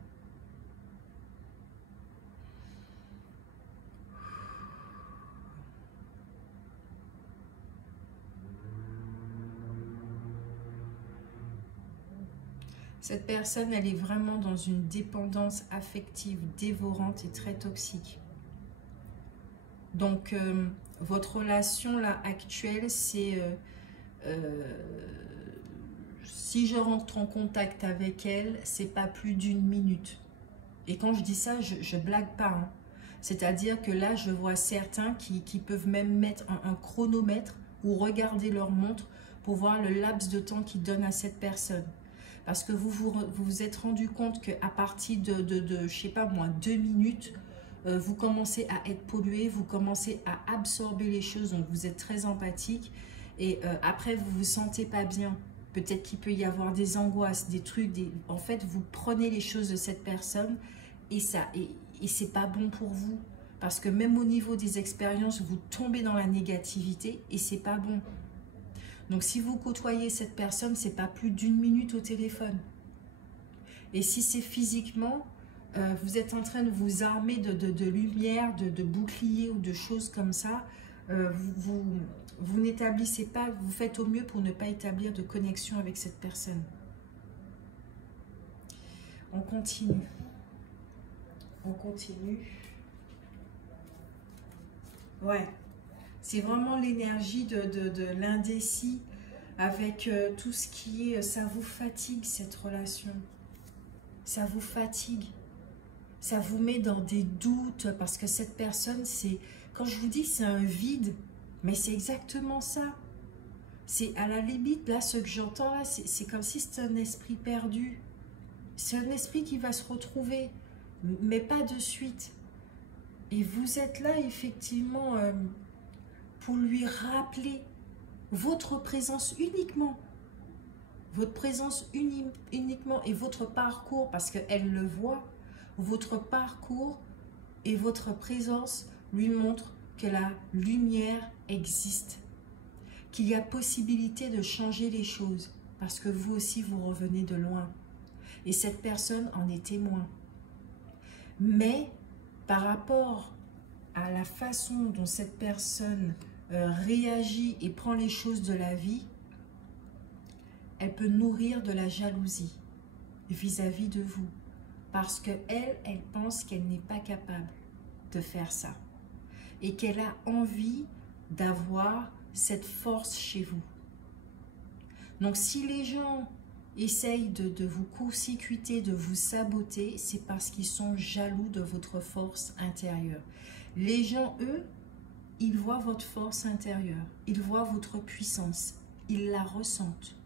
Cette personne, elle est vraiment dans une dépendance affective dévorante et très toxique. Donc, votre relation là actuelle, c'est si je rentre en contact avec elle, c'est pas plus d'1 minute. Et quand je dis ça, je blague pas. C'est-à-dire que là, je vois certains qui peuvent même mettre un chronomètre ou regarder leur montre pour voir le laps de temps qu'ils donnent à cette personne. Parce que vous êtes rendu compte qu'à partir de je sais pas moi, 2 minutes, vous commencez à être pollué, vous commencez à absorber les choses, donc vous êtes très empathique. Et après, vous vous sentez pas bien. Peut-être qu'il peut y avoir des angoisses, des trucs. En fait, vous prenez les choses de cette personne et c'est pas bon pour vous. Parce que même au niveau des expériences, vous tombez dans la négativité et c'est pas bon. Donc, si vous côtoyez cette personne, c'est pas plus d'1 minute au téléphone. Et si c'est physiquement, vous êtes en train de vous armer de lumière, de boucliers ou de choses comme ça, vous n'établissez pas, vous faites au mieux pour ne pas établir de connexion avec cette personne. On continue. On continue. Ouais. C'est vraiment l'énergie de l'indécis avec tout ce qui est... Ça vous fatigue, cette relation. Ça vous fatigue. Ça vous met dans des doutes parce que cette personne, c'est... Quand je vous dis c'est un vide, mais c'est exactement ça. C'est à la limite, là, ce que j'entends là, c'est comme si c'était un esprit perdu. C'est un esprit qui va se retrouver, mais pas de suite. Et vous êtes là, effectivement, pour lui rappeler votre présence uniquement. Votre présence uniquement et votre parcours, parce qu'elle le voit. Votre parcours et votre présence lui montrent que la lumière existe, qu'il y a possibilité de changer les choses, parce que vous aussi, vous revenez de loin. Et cette personne en est témoin. Mais par rapport à la façon dont cette personne réagit et prend les choses de la vie, elle peut nourrir de la jalousie vis-à-vis de vous. Parce qu'elle pense qu'elle n'est pas capable de faire ça. Et qu'elle a envie d'avoir cette force chez vous. Donc si les gens essayent de vous court-circuiter, de vous saboter, c'est parce qu'ils sont jaloux de votre force intérieure. Les gens, eux, ils voient votre force intérieure. Ils voient votre puissance. Ils la ressentent.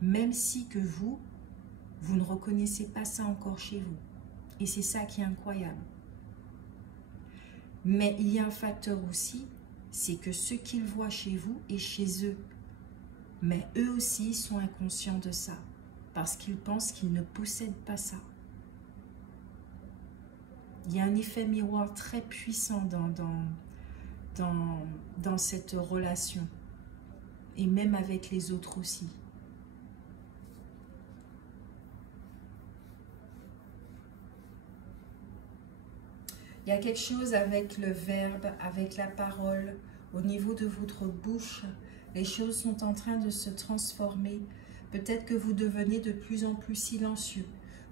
Même si que vous ne reconnaissez pas ça encore chez vous. Et c'est ça qui est incroyable. Mais il y a un facteur aussi, c'est que ce qu'ils voient chez vous est chez eux. Mais eux aussi sont inconscients de ça. Parce qu'ils pensent qu'ils ne possèdent pas ça. Il y a un effet miroir très puissant dans cette relation. Et même avec les autres aussi. Il y a quelque chose avec le verbe, avec la parole, au niveau de votre bouche. Les choses sont en train de se transformer. Peut-être que vous devenez de plus en plus silencieux.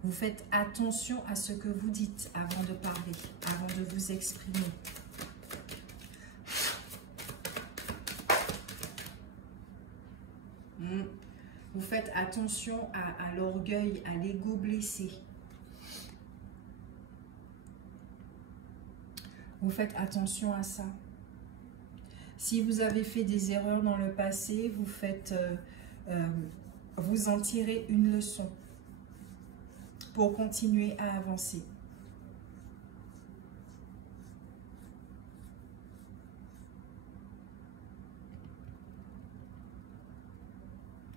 Vous faites attention à ce que vous dites avant de parler, avant de vous exprimer. Vous faites attention à l'orgueil, à l'ego blessé. Vous faites attention à ça. Si vous avez fait des erreurs dans le passé, vous en tirez une leçon pour continuer à avancer.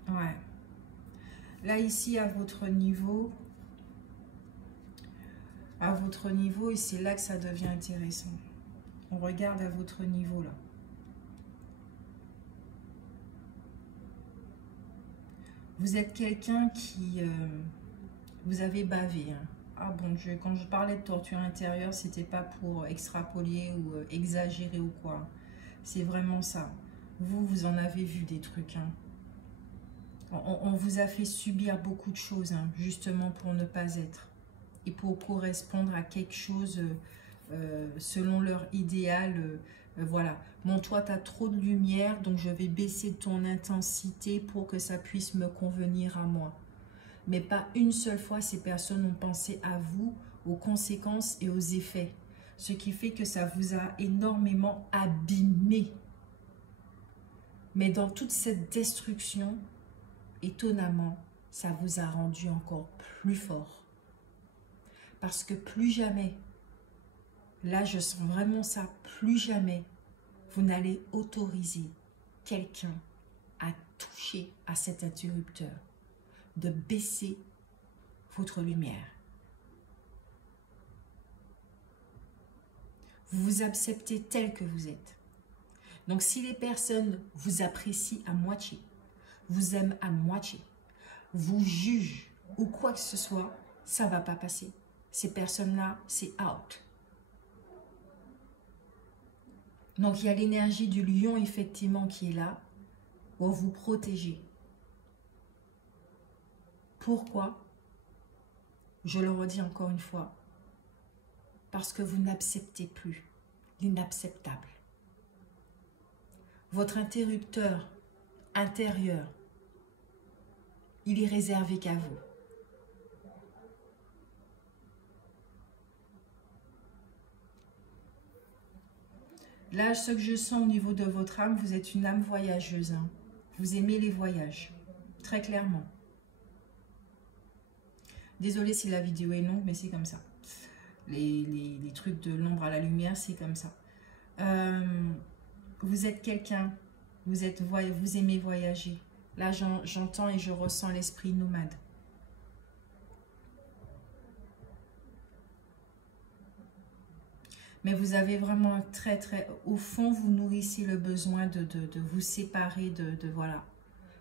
Ouais. Là, ici, à votre niveau, et c'est là que ça devient intéressant. On regarde à votre niveau, là. Vous êtes quelqu'un qui... vous avez bavé. Hein. Ah bon Dieu, quand je parlais de torture intérieure, c'était pas pour extrapoler ou exagérer ou quoi. C'est vraiment ça. Vous en avez vu des trucs. Hein. On vous a fait subir beaucoup de choses, hein, justement pour ne pas être. Et pour correspondre à quelque chose selon leur idéal. Voilà. Bon, toi, tu as trop de lumière, donc je vais baisser ton intensité pour que ça puisse me convenir à moi. Mais pas une seule fois, ces personnes ont pensé à vous, aux conséquences et aux effets. Ce qui fait que ça vous a énormément abîmé. Mais dans toute cette destruction, étonnamment, ça vous a rendu encore plus fort. Parce que plus jamais, là je sens vraiment ça, plus jamais, vous n'allez autoriser quelqu'un à toucher à cet interrupteur, de baisser votre lumière. Vous vous acceptez tel que vous êtes. Donc si les personnes vous apprécient à moitié, vous aiment à moitié, vous jugent ou quoi que ce soit, ça ne va pas passer. Ces personnes-là, c'est out. Donc il y a l'énergie du lion effectivement qui est là pour vous protéger. Pourquoi? Je le redis encore une fois. Parce que vous n'acceptez plus l'inacceptable. Votre interrupteur intérieur, il est réservé qu'à vous. Là, ce que je sens au niveau de votre âme, vous êtes une âme voyageuse. Hein. Vous aimez les voyages, très clairement. Désolée si la vidéo est longue, mais c'est comme ça. Les trucs de l'ombre à la lumière, c'est comme ça. Vous êtes quelqu'un, vous aimez voyager. Là, j'entends et je ressens l'esprit nomade. Mais vous avez vraiment au fond, vous nourrissez le besoin de vous séparer voilà.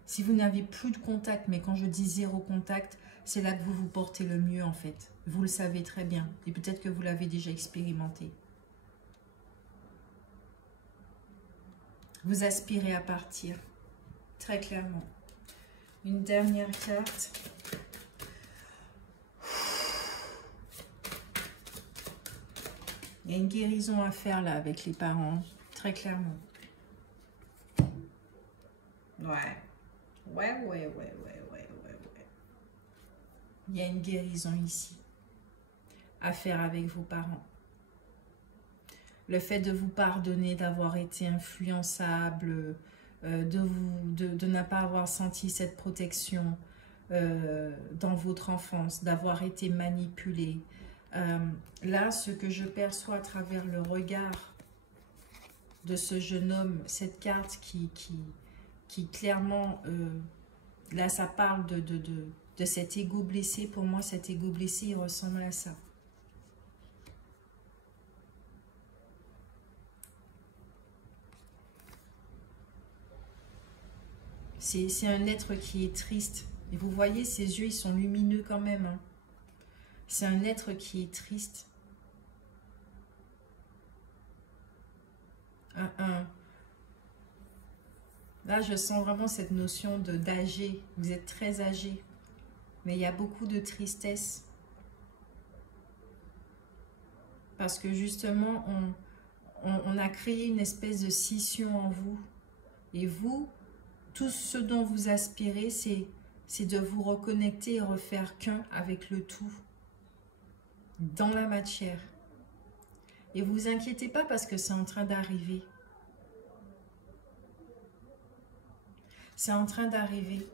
Si vous n'avez plus de contact, mais quand je dis zéro contact, c'est là que vous vous portez le mieux en fait. Vous le savez très bien et peut-être que vous l'avez déjà expérimenté. Vous aspirez à partir, très clairement. Une dernière carte. Il y a une guérison à faire là avec les parents, très clairement. Ouais. Il y a une guérison ici à faire avec vos parents. Le fait de vous pardonner, d'avoir été influençable, de ne pas avoir senti cette protection dans votre enfance, d'avoir été manipulé. Là, ce que je perçois à travers le regard de ce jeune homme, cette carte qui clairement, là, ça parle de cet ego blessé. Pour moi, cet ego blessé, il ressemble à ça. C'est un être qui est triste. Et vous voyez, ses yeux, ils sont lumineux quand même. Hein. C'est un être qui est triste. Là, je sens vraiment cette notion d'âgé. Vous êtes très âgé. Mais il y a beaucoup de tristesse. Parce que justement, on a créé une espèce de scission en vous. Et vous, tout ce dont vous aspirez, c'est de vous reconnecter et refaire qu'un avec le tout. Dans la matière. Et vous inquiétez pas parce que c'est en train d'arriver. C'est en train d'arriver.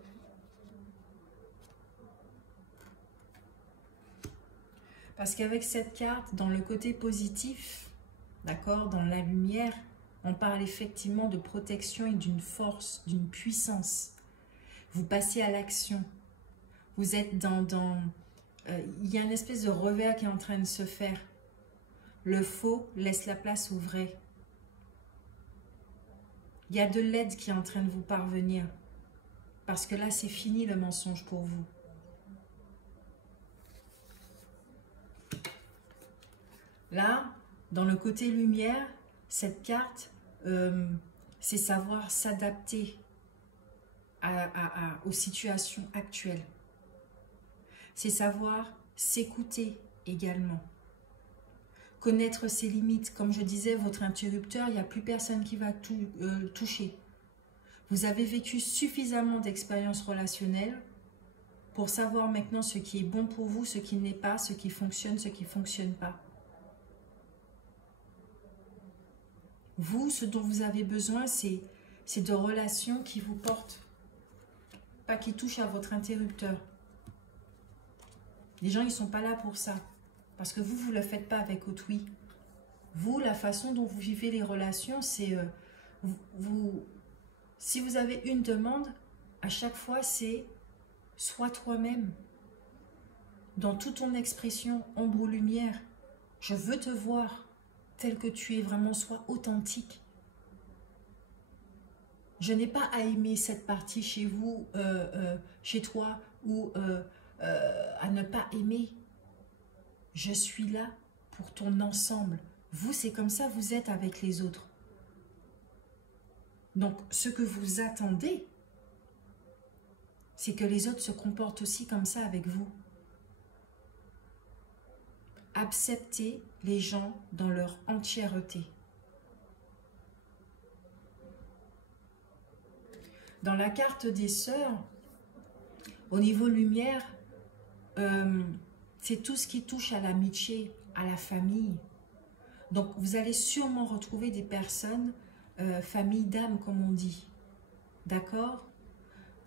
Parce qu'avec cette carte, dans le côté positif, d'accord, dans la lumière, on parle effectivement de protection et d'une force, d'une puissance. Vous passez à l'action. Vous êtes il y a une espèce de revers qui est en train de se faire. Le faux laisse la place au vrai. Il y a de l'aide qui est en train de vous parvenir. Parce que là, c'est fini le mensonge pour vous. Là, dans le côté lumière, cette carte, c'est savoir s'adapter aux situations actuelles. C'est savoir s'écouter également. Connaître ses limites. Comme je disais, votre interrupteur, il n'y a plus personne qui va toucher. Vous avez vécu suffisamment d'expériences relationnelles pour savoir maintenant ce qui est bon pour vous, ce qui n'est pas, ce qui fonctionne, ce qui ne fonctionne pas. Vous, ce dont vous avez besoin, c'est de relations qui vous portent, pas qui touchent à votre interrupteur. Les gens, ils ne sont pas là pour ça. Parce que vous, vous ne le faites pas avec autrui. Vous, la façon dont vous vivez les relations, c'est... si vous avez une demande, à chaque fois, c'est sois toi-même. Dans toute ton expression, ombre ou lumière, je veux te voir tel que tu es, vraiment, sois authentique. Je n'ai pas à aimer cette partie chez vous, chez toi, ou à ne pas aimer. Je suis là pour ton ensemble. Vous, c'est comme ça, vous êtes avec les autres. Donc, ce que vous attendez, c'est que les autres se comportent aussi comme ça avec vous. Acceptez les gens dans leur entièreté. Dans la carte des sœurs, au niveau lumière, c'est tout ce qui touche à l'amitié, à la famille. Donc, vous allez sûrement retrouver des personnes, famille d'âme, comme on dit. D'accord?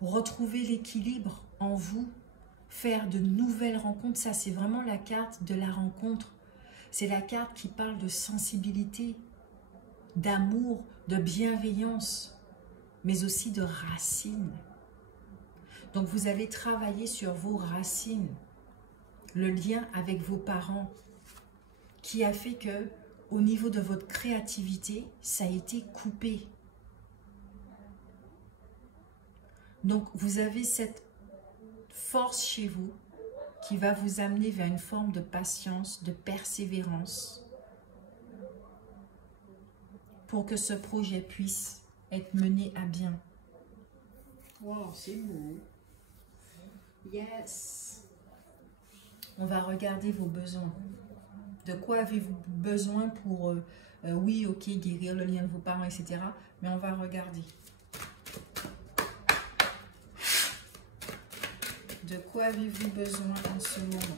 Retrouver l'équilibre en vous, faire de nouvelles rencontres. Ça, c'est vraiment la carte de la rencontre. C'est la carte qui parle de sensibilité, d'amour, de bienveillance, mais aussi de racines. Donc, vous allez travailler sur vos racines, le lien avec vos parents, qui a fait que, au niveau de votre créativité, ça a été coupé. Donc, vous avez cette force chez vous qui va vous amener vers une forme de patience, de persévérance, pour que ce projet puisse être mené à bien. Wow, c'est beau. Yes. On va regarder vos besoins. De quoi avez-vous besoin pour, oui, ok, guérir le lien de vos parents, etc. Mais on va regarder. De quoi avez-vous besoin en ce moment?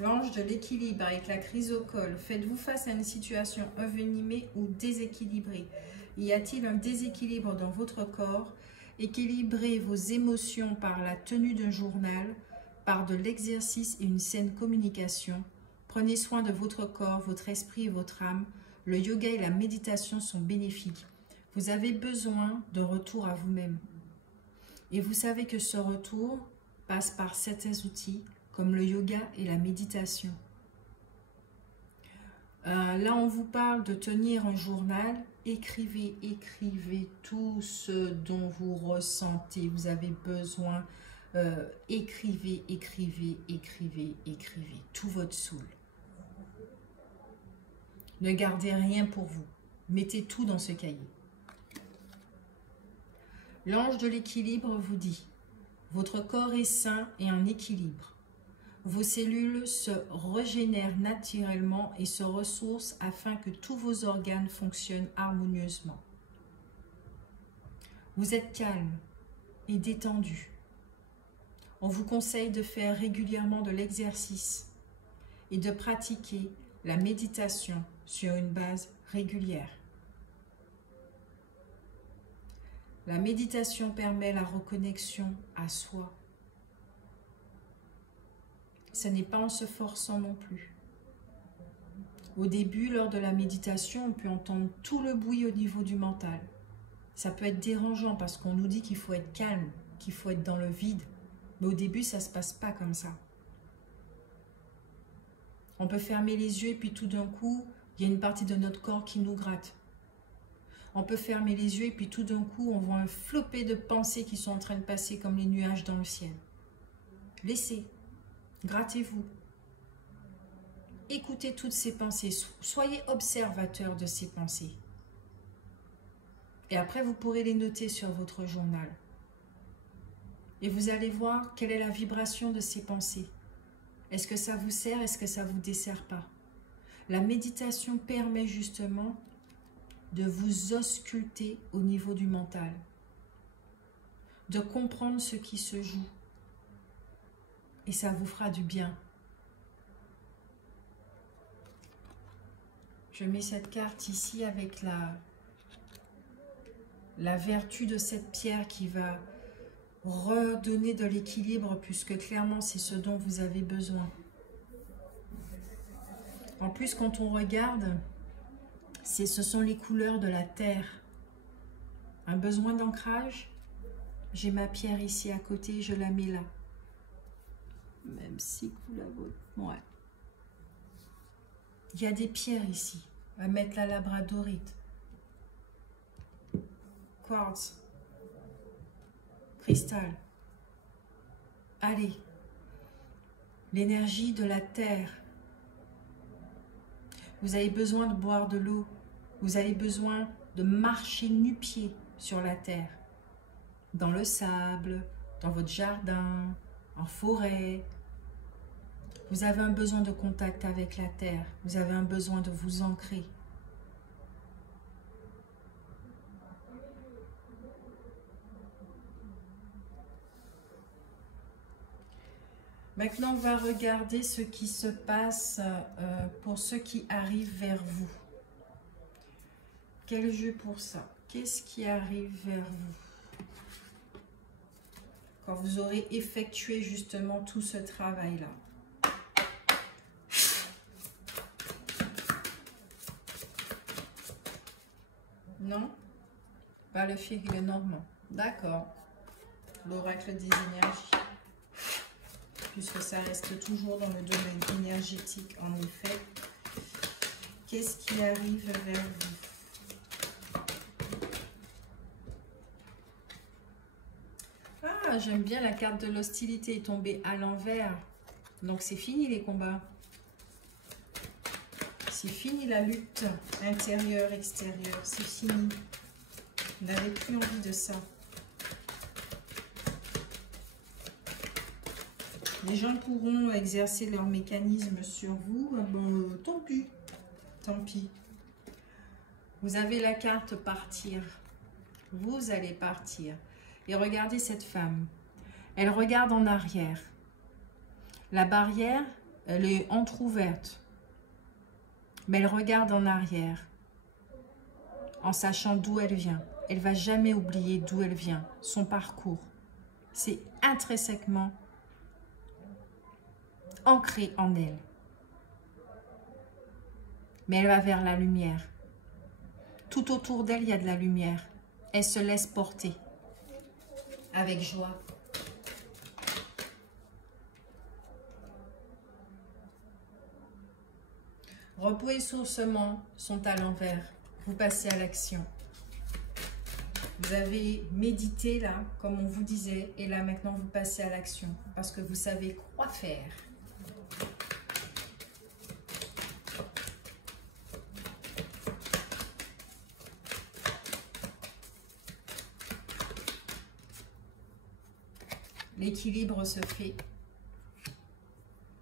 L'ange de l'équilibre avec la chrysocole. Faites-vous face à une situation envenimée ou déséquilibrée? Y a-t-il un déséquilibre dans votre corps? Équilibrez vos émotions par la tenue d'un journal, par de l'exercice et une saine communication. Prenez soin de votre corps, votre esprit et votre âme. Le yoga et la méditation sont bénéfiques. Vous avez besoin de retour à vous-même. Et vous savez que ce retour passe par certains outils, comme le yoga et la méditation. Là, on vous parle de tenir un journal. Écrivez tout ce dont vous ressentez. Vous avez besoin. Écrivez tout votre soul. Ne gardez rien pour vous. Mettez tout dans ce cahier. L'ange de l'équilibre vous dit: votre corps est sain et en équilibre. Vos cellules se régénèrent naturellement et se ressourcent afin que tous vos organes fonctionnent harmonieusement. Vous êtes calme et détendu. On vous conseille de faire régulièrement de l'exercice et de pratiquer la méditation sur une base régulière. La méditation permet la reconnexion à soi. Ce n'est pas en se forçant non plus. Au début, lors de la méditation, on peut entendre tout le bruit au niveau du mental. Ça peut être dérangeant parce qu'on nous dit qu'il faut être calme, qu'il faut être dans le vide. Mais au début, ça ne se passe pas comme ça. On peut fermer les yeux et puis tout d'un coup, il y a une partie de notre corps qui nous gratte. On peut fermer les yeux et puis tout d'un coup, on voit un flopé de pensées qui sont en train de passer comme les nuages dans le ciel. Laissez. Grattez-vous. écoutez toutes ces pensées. Soyez observateur de ces pensées. Et après, vous pourrez les noter sur votre journal. Et vous allez voir quelle est la vibration de ces pensées. Est-ce que ça vous sert? Est-ce que ça ne vous dessert pas? La méditation permet justement de vous ausculter au niveau du mental. De comprendre ce qui se joue. Et ça vous fera du bien. Je mets cette carte ici avec la vertu de cette pierre qui va redonner de l'équilibre, puisque clairement c'est ce dont vous avez besoin. En plus, quand on regarde, ce sont les couleurs de la terre. Un besoin d'ancrage, j'ai ma pierre ici à côté, je la mets là. Même si la vôtre, ouais. Il y a des pierres ici, à mettre la labradorite. Quartz. Cristal. Allez. L'énergie de la terre. Vous avez besoin de boire de l'eau. Vous avez besoin de marcher nu-pied sur la terre. Dans le sable, dans votre jardin, en forêt. Vous avez un besoin de contact avec la terre. Vous avez un besoin de vous ancrer. Maintenant, on va regarder ce qui se passe pour ceux qui arrivent vers vous. Quel jeu pour ça? Qu'est-ce qui arrive vers vous? Quand vous aurez effectué justement tout ce travail-là. Non? Pas le fil normand. D'accord. L'oracle des énergies. Puisque ça reste toujours dans le domaine énergétique, en effet. Qu'est-ce qui arrive vers vous? Ah, j'aime bien la carte de l'hostilité est tombée à l'envers. Donc c'est fini les combats. C'est fini la lutte intérieure, extérieure. C'est fini. Vous n'avez plus envie de ça. Les gens pourront exercer leur mécanisme sur vous. Bon, tant pis. Tant pis. Vous avez la carte partir. Vous allez partir. Et regardez cette femme. Elle regarde en arrière. La barrière, elle est entrouverte. Mais elle regarde en arrière. En sachant d'où elle vient. Elle ne va jamais oublier d'où elle vient. Son parcours. C'est intrinsèquement ancrée en elle. Mais elle va vers la lumière. Tout autour d'elle, il y a de la lumière. Elle se laisse porter. Avec joie. Repos et sourcement sont à l'envers. Vous passez à l'action. Vous avez médité là, comme on vous disait, et là maintenant vous passez à l'action. Parce que vous savez quoi faire. L'équilibre se fait.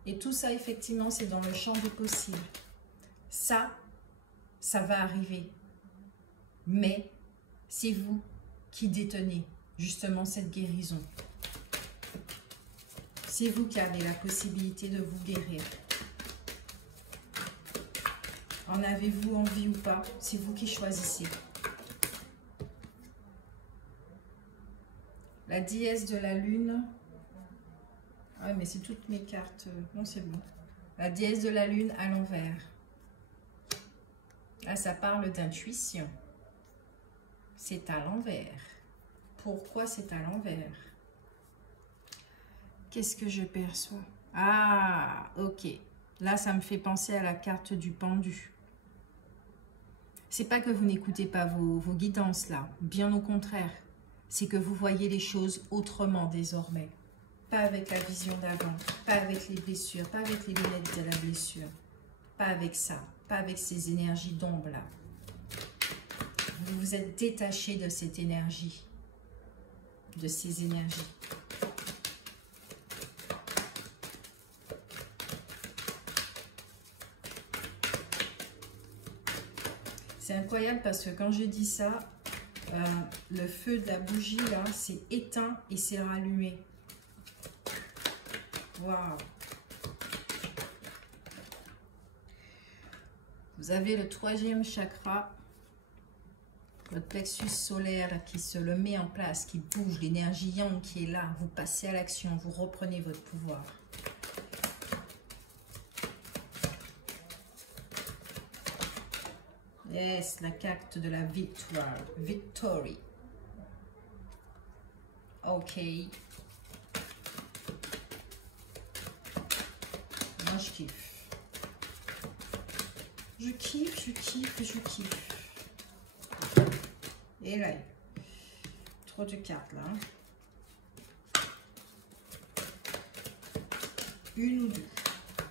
Et tout ça, effectivement, c'est dans le champ des possibles. Ça va arriver. Mais c'est vous qui détenez justement cette guérison. C'est vous qui avez la possibilité de vous guérir. En avez-vous envie ou pas? C'est vous qui choisissez. La déesse de la lune. Ah, mais c'est toutes mes cartes. Non, c'est bon. La déesse de la lune à l'envers. Là, ça parle d'intuition. C'est à l'envers. Pourquoi c'est à l'envers? Qu'est-ce que je perçois? Ah, ok. Là, ça me fait penser à la carte du pendu. C'est pas que vous n'écoutez pas vos guidances, là. Bien au contraire. C'est que vous voyez les choses autrement désormais. Pas avec la vision d'avant, pas avec les blessures, pas avec les lunettes de la blessure. Pas avec ça. Pas avec ces énergies d'ombre là. Vous vous êtes détaché de cette énergie. De ces énergies. C'est incroyable parce que quand je dis ça, le feu de la bougie là, c'est éteint et c'est rallumé. Waouh! Vous avez le 3e chakra, votre plexus solaire qui se le met en place, qui bouge, l'énergie yang qui est là. Vous passez à l'action, vous reprenez votre pouvoir. Yes, la carte de la victoire. Victory. Ok. Moi, je kiffe. Je kiffe, je kiffe, je kiffe. Et là, trop de cartes là. Une ou deux.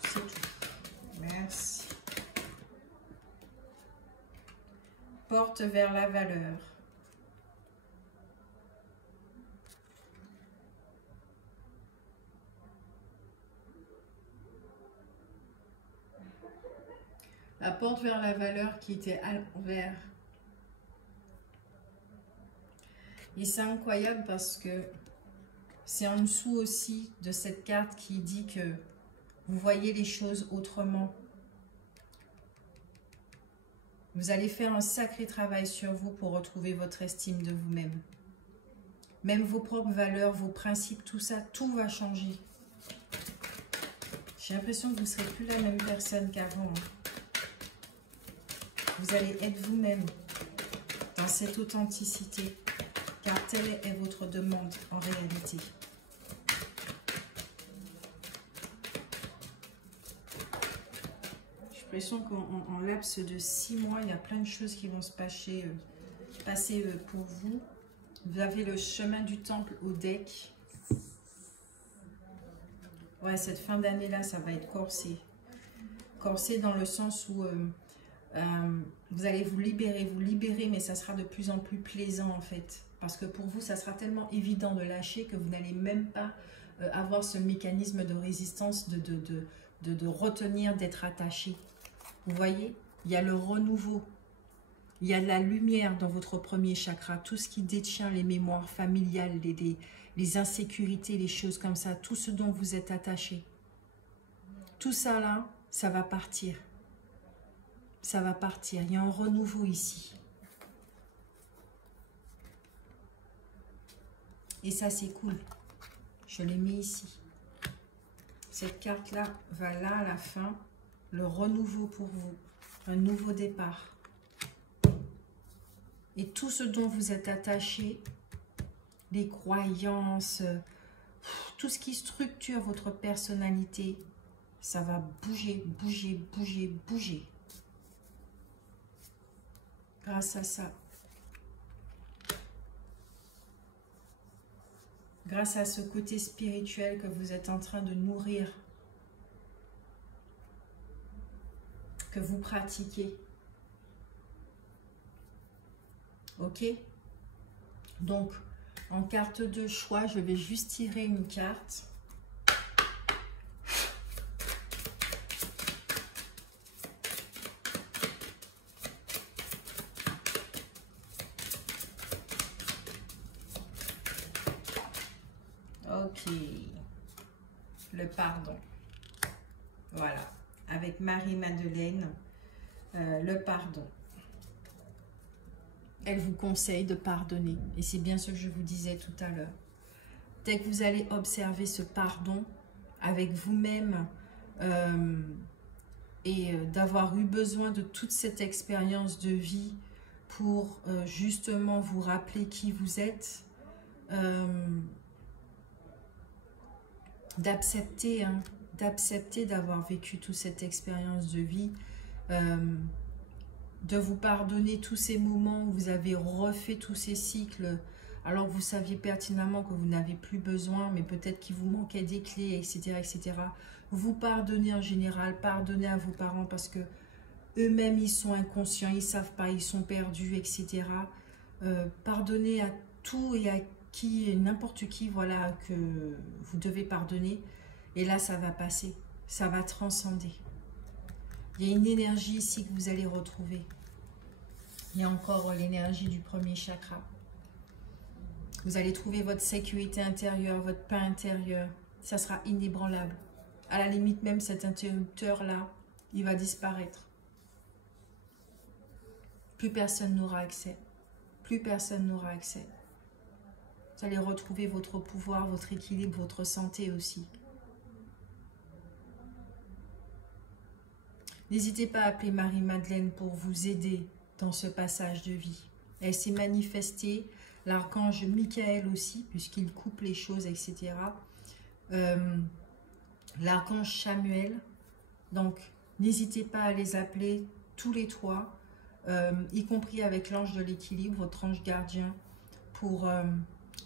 C'est tout. Merci. Porte vers la valeur. La porte vers la valeur qui était à l'envers. Et c'est incroyable parce que c'est en dessous aussi de cette carte qui dit que vous voyez les choses autrement. Vous allez faire un sacré travail sur vous pour retrouver votre estime de vous-même. Même vos propres valeurs, vos principes, tout ça, tout va changer. J'ai l'impression que vous ne serez plus la même personne qu'avant. Vous allez être vous-même dans cette authenticité, car telle est votre demande en réalité. J'ai l'impression qu'en laps de 6 mois, il y a plein de choses qui vont se passer pour vous. Vous avez le chemin du temple au deck. Ouais, cette fin d'année-là, ça va être corsé. Corsé dans le sens où vous allez vous libérer, mais ça sera de plus en plus plaisant en fait. Parce que pour vous, ça sera tellement évident de lâcher que vous n'allez même pas avoir ce mécanisme de résistance, de retenir, d'être attaché. Vous voyez, il y a le renouveau. Il y a de la lumière dans votre premier chakra. Tout ce qui détient les mémoires familiales, les insécurités, les choses comme ça. Tout ce dont vous êtes attaché. Tout ça là, ça va partir. Ça va partir. Il y a un renouveau ici. Et ça, c'est cool. Je les mets ici. Cette carte-là va là à la fin. Le renouveau pour vous. Un nouveau départ. Et tout ce dont vous êtes attaché, les croyances, tout ce qui structure votre personnalité, ça va bouger, bouger, bouger, bouger. Grâce à ça. Grâce à ce côté spirituel que vous êtes en train de nourrir. Que vous pratiquez. Ok? Donc, en carte de choix, je vais juste tirer une carte. Ok. Le pardon. Voilà. Avec Marie-Madeleine, le pardon. Elle vous conseille de pardonner. Et c'est bien ce que je vous disais tout à l'heure. Dès que vous allez observer ce pardon avec vous-même et d'avoir eu besoin de toute cette expérience de vie pour justement vous rappeler qui vous êtes, d'accepter d'avoir vécu toute cette expérience de vie, de vous pardonner tous ces moments où vous avez refait tous ces cycles alors que vous saviez pertinemment que vous n'avez plus besoin, mais peut-être qu'il vous manquait des clés, etc., etc. Vous pardonnez en général, pardonnez à vos parents parce que eux-mêmes, ils sont inconscients, ils ne savent pas, ils sont perdus, etc. Pardonnez à tout et à qui, n'importe qui, voilà, que vous devez pardonner. Et là, ça va passer, ça va transcender. Il y a une énergie ici que vous allez retrouver. Il y a encore l'énergie du premier chakra. Vous allez trouver votre sécurité intérieure, votre paix intérieure. Ça sera inébranlable. À la limite, même cet interrupteur-là, il va disparaître. Plus personne n'aura accès. Plus personne n'aura accès. Vous allez retrouver votre pouvoir, votre équilibre, votre santé aussi. N'hésitez pas à appeler Marie-Madeleine pour vous aider dans ce passage de vie. Elle s'est manifestée, l'archange Michael aussi, puisqu'il coupe les choses, etc. L'archange Samuel. Donc, n'hésitez pas à les appeler tous les trois, y compris avec l'ange de l'équilibre, votre ange gardien, pour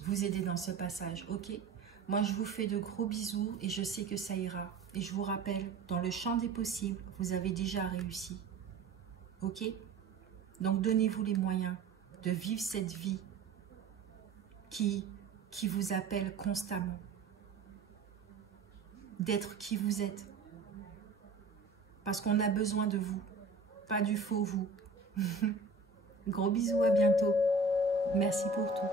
vous aider dans ce passage. Ok? Moi, je vous fais de gros bisous et je sais que ça ira. Et je vous rappelle, dans le champ des possibles, vous avez déjà réussi. Ok? Donc, donnez-vous les moyens de vivre cette vie qui vous appelle constamment. D'être qui vous êtes. Parce qu'on a besoin de vous, pas du faux vous. Gros bisous, à bientôt. Merci pour tout.